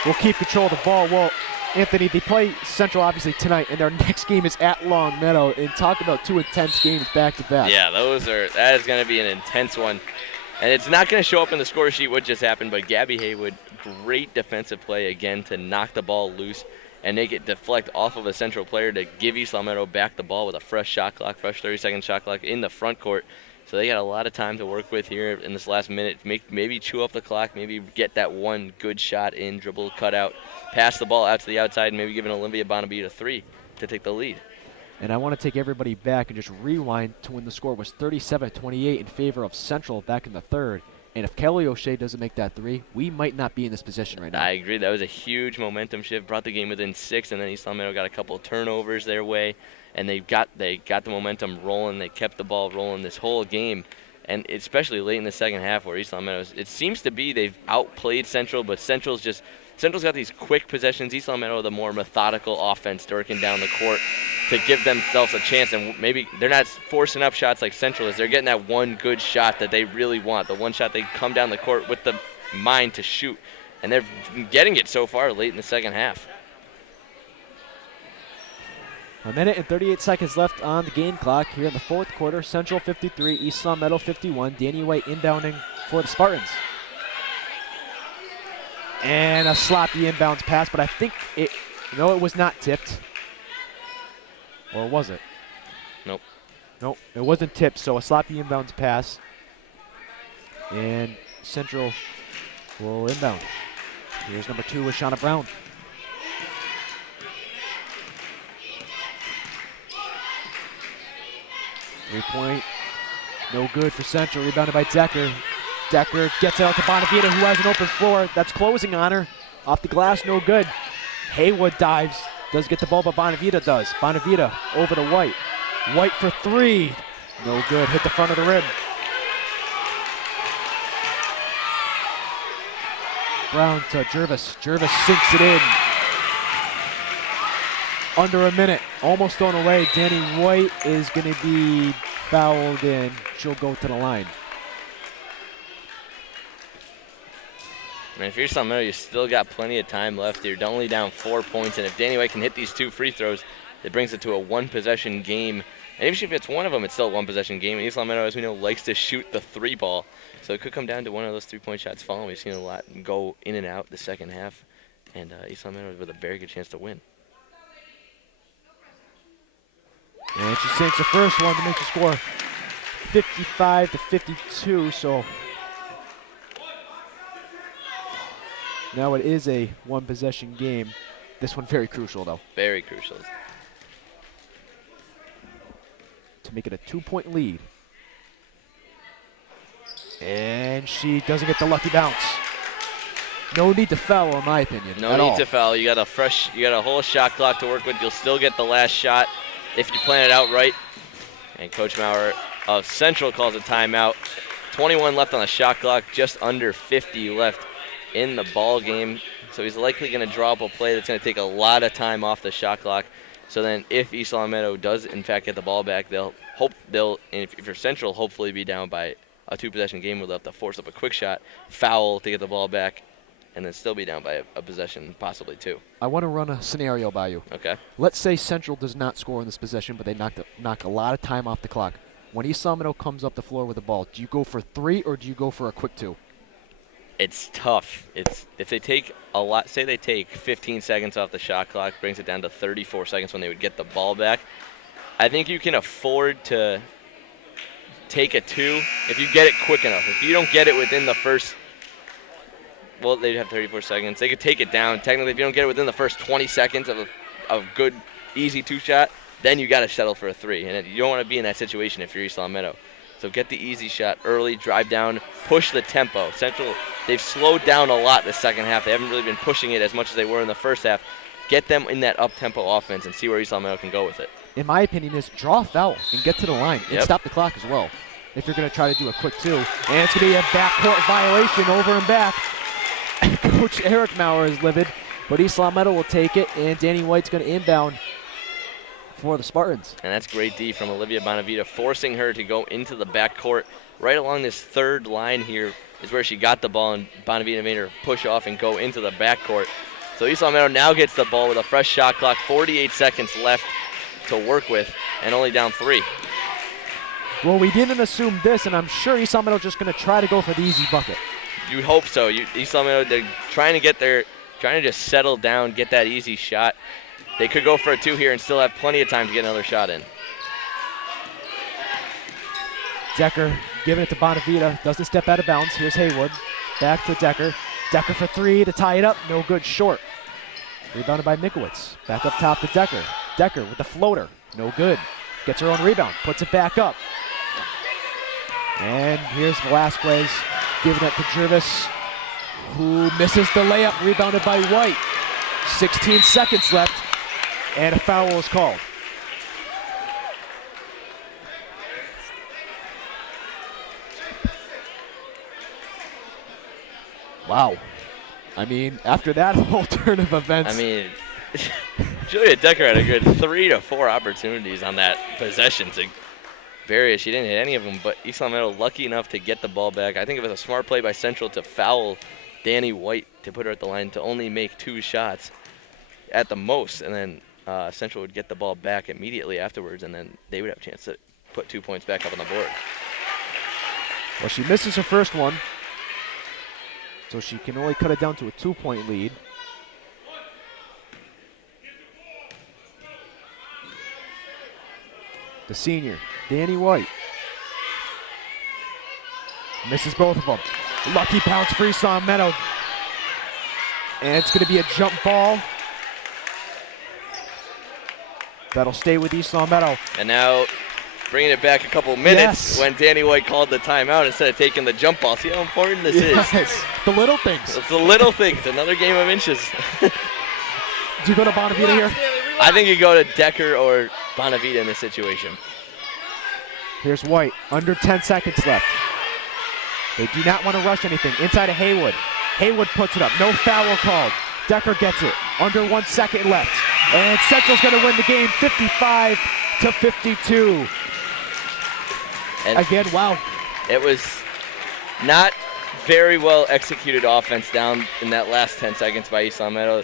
will keep control of the ball. Well, Anthony, they play Central obviously tonight, and their next game is at Longmeadow. And talk about 2 intense games back to back. Yeah, that is going to be an intense one. And it's not going to show up in the score sheet what just happened, but Gabby Haywood, great defensive play again to knock the ball loose and make it deflect off of a Central player to give East Longmeadow back the ball with a fresh 30-second shot clock in the front court. So they got a lot of time to work with here in this last minute. Maybe chew up the clock, maybe get that one good shot in, dribble, cut out, pass the ball out to the outside, and maybe give an Olivia Bonavita 3 to take the lead. And I want to take everybody back and just rewind to when the score was 37-28 in favor of Central back in the third. And if Kelly O'Shea doesn't make that 3, we might not be in this position right now. I agree. That was a huge momentum shift, brought the game within 6, and then East Long Meadow got a couple of turnovers their way. And they got the momentum rolling. They kept the ball rolling this whole game, and especially late in the second half where East Long Meadow, it seems to be they've outplayed Central, but Central's got these quick possessions. East Long Meadow, the more methodical offense, working down the court to give themselves a chance, and maybe they're not forcing up shots like Central is. They're getting that one good shot that they really want, the one shot they come down the court with the mind to shoot, and they're getting it so far late in the second half. A minute and 38 seconds left on the game clock here in the fourth quarter. Central 53, East Long Meadow 51. Danny White inbounding for the Spartans. And a sloppy inbounds pass, but I think it was not tipped. Or was it? Nope. Nope, it wasn't tipped, so a sloppy inbounds pass. And Central will inbound. Here's number 2, Lashana Brown. Three-point, no good for Central. Rebounded by Decker. Decker gets it out to Bonavita, who has an open floor. That's closing on her. Off the glass, no good. Haywood dives. Does get the ball, but Bonavita does. Bonavita over to White. White for 3. No good. Hit the front of the rim. Brown to Jervis. Jervis sinks it in. Under a minute, almost thrown away. Danny White is going to be fouled, and she'll go to the line. And if you're East Long Meadow, you still got plenty of time left. You're only down 4 points, and if Danny White can hit these 2 free throws, it brings it to a one-possession game. And even if it's one of them, it's still a one-possession game. And East Long Meadow, as we know, likes to shoot the 3 ball. So it could come down to one of those 3-point shots falling. We've seen a lot go in and out the second half, and East Long Meadow with a very good chance to win. And she sinks the first one to make the score 55-52. So now it is a one-possession game. This one very crucial, though. Very crucial. To make it a 2-point lead. And she doesn't get the lucky bounce. No need to foul, in my opinion. No need to foul. You got a whole shot clock to work with. You'll still get the last shot if you plan it out right. And Coach Maurer of Central calls a timeout. 21 left on the shot clock, just under 50 left in the ball game. So he's likely going to draw up a play that's going to take a lot of time off the shot clock. So then if East Long Meadow does in fact get the ball back, if you're Central, hopefully be down by a 2-possession game where they'll have to force up a quick shot, foul to get the ball back, and then still be down by a possession, possibly 2. I want to run a scenario by you. Okay. Let's say Central does not score in this possession, but they knock a lot of time off the clock. When East Long Meadow comes up the floor with the ball, do you go for 3 or do you go for a quick 2? It's tough. If they take a lot, say they take 15 seconds off the shot clock, brings it down to 34 seconds when they would get the ball back. I think you can afford to take a 2 if you get it quick enough. If you don't get it within the first, well, they'd have 34 seconds. They could take it down. Technically, if you don't get it within the first 20 seconds of a good, easy 2-shot, then you got to settle for a 3. And you don't want to be in that situation if you're East Long Meadow. So get the easy shot early, drive down, push the tempo. Central, they've slowed down a lot the second half. They haven't really been pushing it as much as they were in the first half. Get them in that up-tempo offense and see where East Long Meadow can go with it. In my opinion, is draw a foul and get to the line and Yep. stop the clock as well. If you're going to try to do a quick 2. And it's going to be a backcourt violation over and back. Coach Eric Maurer is livid, but East Long Meadow will take it, and Danny White's going to inbound for the Spartans. And that's great D from Olivia Bonavita, forcing her to go into the backcourt. Right along this third line here is where she got the ball, and Bonavita made her push off and go into the backcourt. So East Long Meadow now gets the ball with a fresh shot clock, 48 seconds left to work with, and only down 3. Well, we didn't assume this, and I'm sure East Long Meadow just going to try to go for the easy bucket. You hope so. East Long Meadow, they're trying to just settle down, get that easy shot. They could go for a 2 here and still have plenty of time to get another shot in. Decker giving it to Bonavita. Doesn't step out of bounds. Here's Haywood. Back to Decker. Decker for three to tie it up. No good. Short. Rebounded by Mikowitz. Back up top to Decker. Decker with the floater. No good. Gets her own rebound. Puts it back up. And here's Velasquez giving it to Jervis, who misses the layup. Rebounded by White. 16 seconds left, and a foul is called. Wow. I mean, after that whole turn of events. I mean, Julia Decker had a good 3 to 4 opportunities on that possession to bury it. She didn't hit any of them, but East Long Meadow lucky enough to get the ball back. I think it was a smart play by Central to foul Danny White to put her at the line to only make 2 shots at the most, and then Central would get the ball back immediately afterwards, and then they would have a chance to put 2 points back up on the board. Well, she misses her first one, so she can only cut it down to a 2-point lead. The senior, Danny White. Misses both of them. Lucky bounce for East Long Meadow. And it's going to be a jump ball. That'll stay with East Long Meadow. And now bringing it back a couple minutes when Danny White called the timeout instead of taking the jump ball. See how important this is. The little things. It's the little things. Another game of inches. Do you go to Bonavita here? I think you go to Decker or Bonavita in this situation. Here's White. Under 10 seconds left. They do not want to rush anything. Inside of Haywood. Haywood puts it up. No foul called. Decker gets it. Under 1 second left. And Central's going to win the game 55-52. And again, wow. It was not very well executed offense down in that last 10 seconds by East Long Meadow.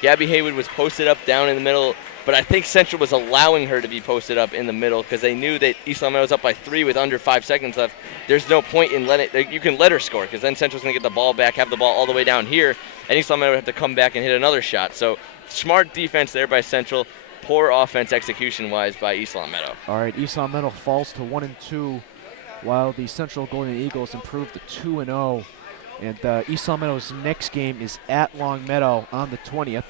Gabby Haywood was posted up down in the middle, but I think Central was allowing her to be posted up in the middle because they knew that East Long Meadow was up by 3 with under 5 seconds left. There's no point in letting you can let her score because then Central's going to get the ball back, have the ball all the way down here, and East Long Meadow would have to come back and hit another shot. So smart defense there by Central, poor offense execution-wise by East Long Meadow. All right, East Long Meadow falls to 1-2, while the Central Golden Eagles improve to 2-0. And East Long Meadow's next game is at Long Meadow on the 20th.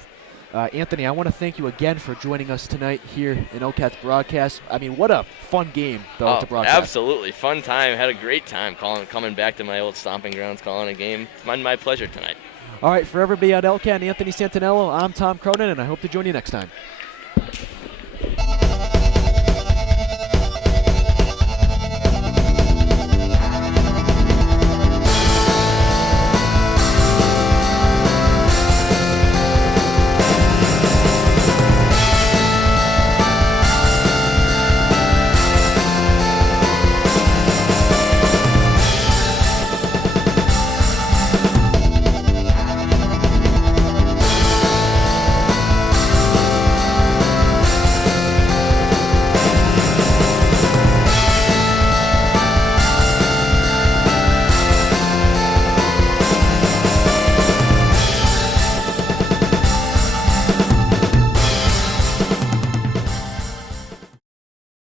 Anthony, I want to thank you again for joining us tonight here in OCAT's broadcast. I mean, what a fun game, though, to broadcast. Absolutely. Fun time. Had a great time coming back to my old stomping grounds, calling a game. It's my pleasure tonight. All right, for everybody at LCAT and Anthony Santinello, I'm Tom Cronin, and I hope to join you next time.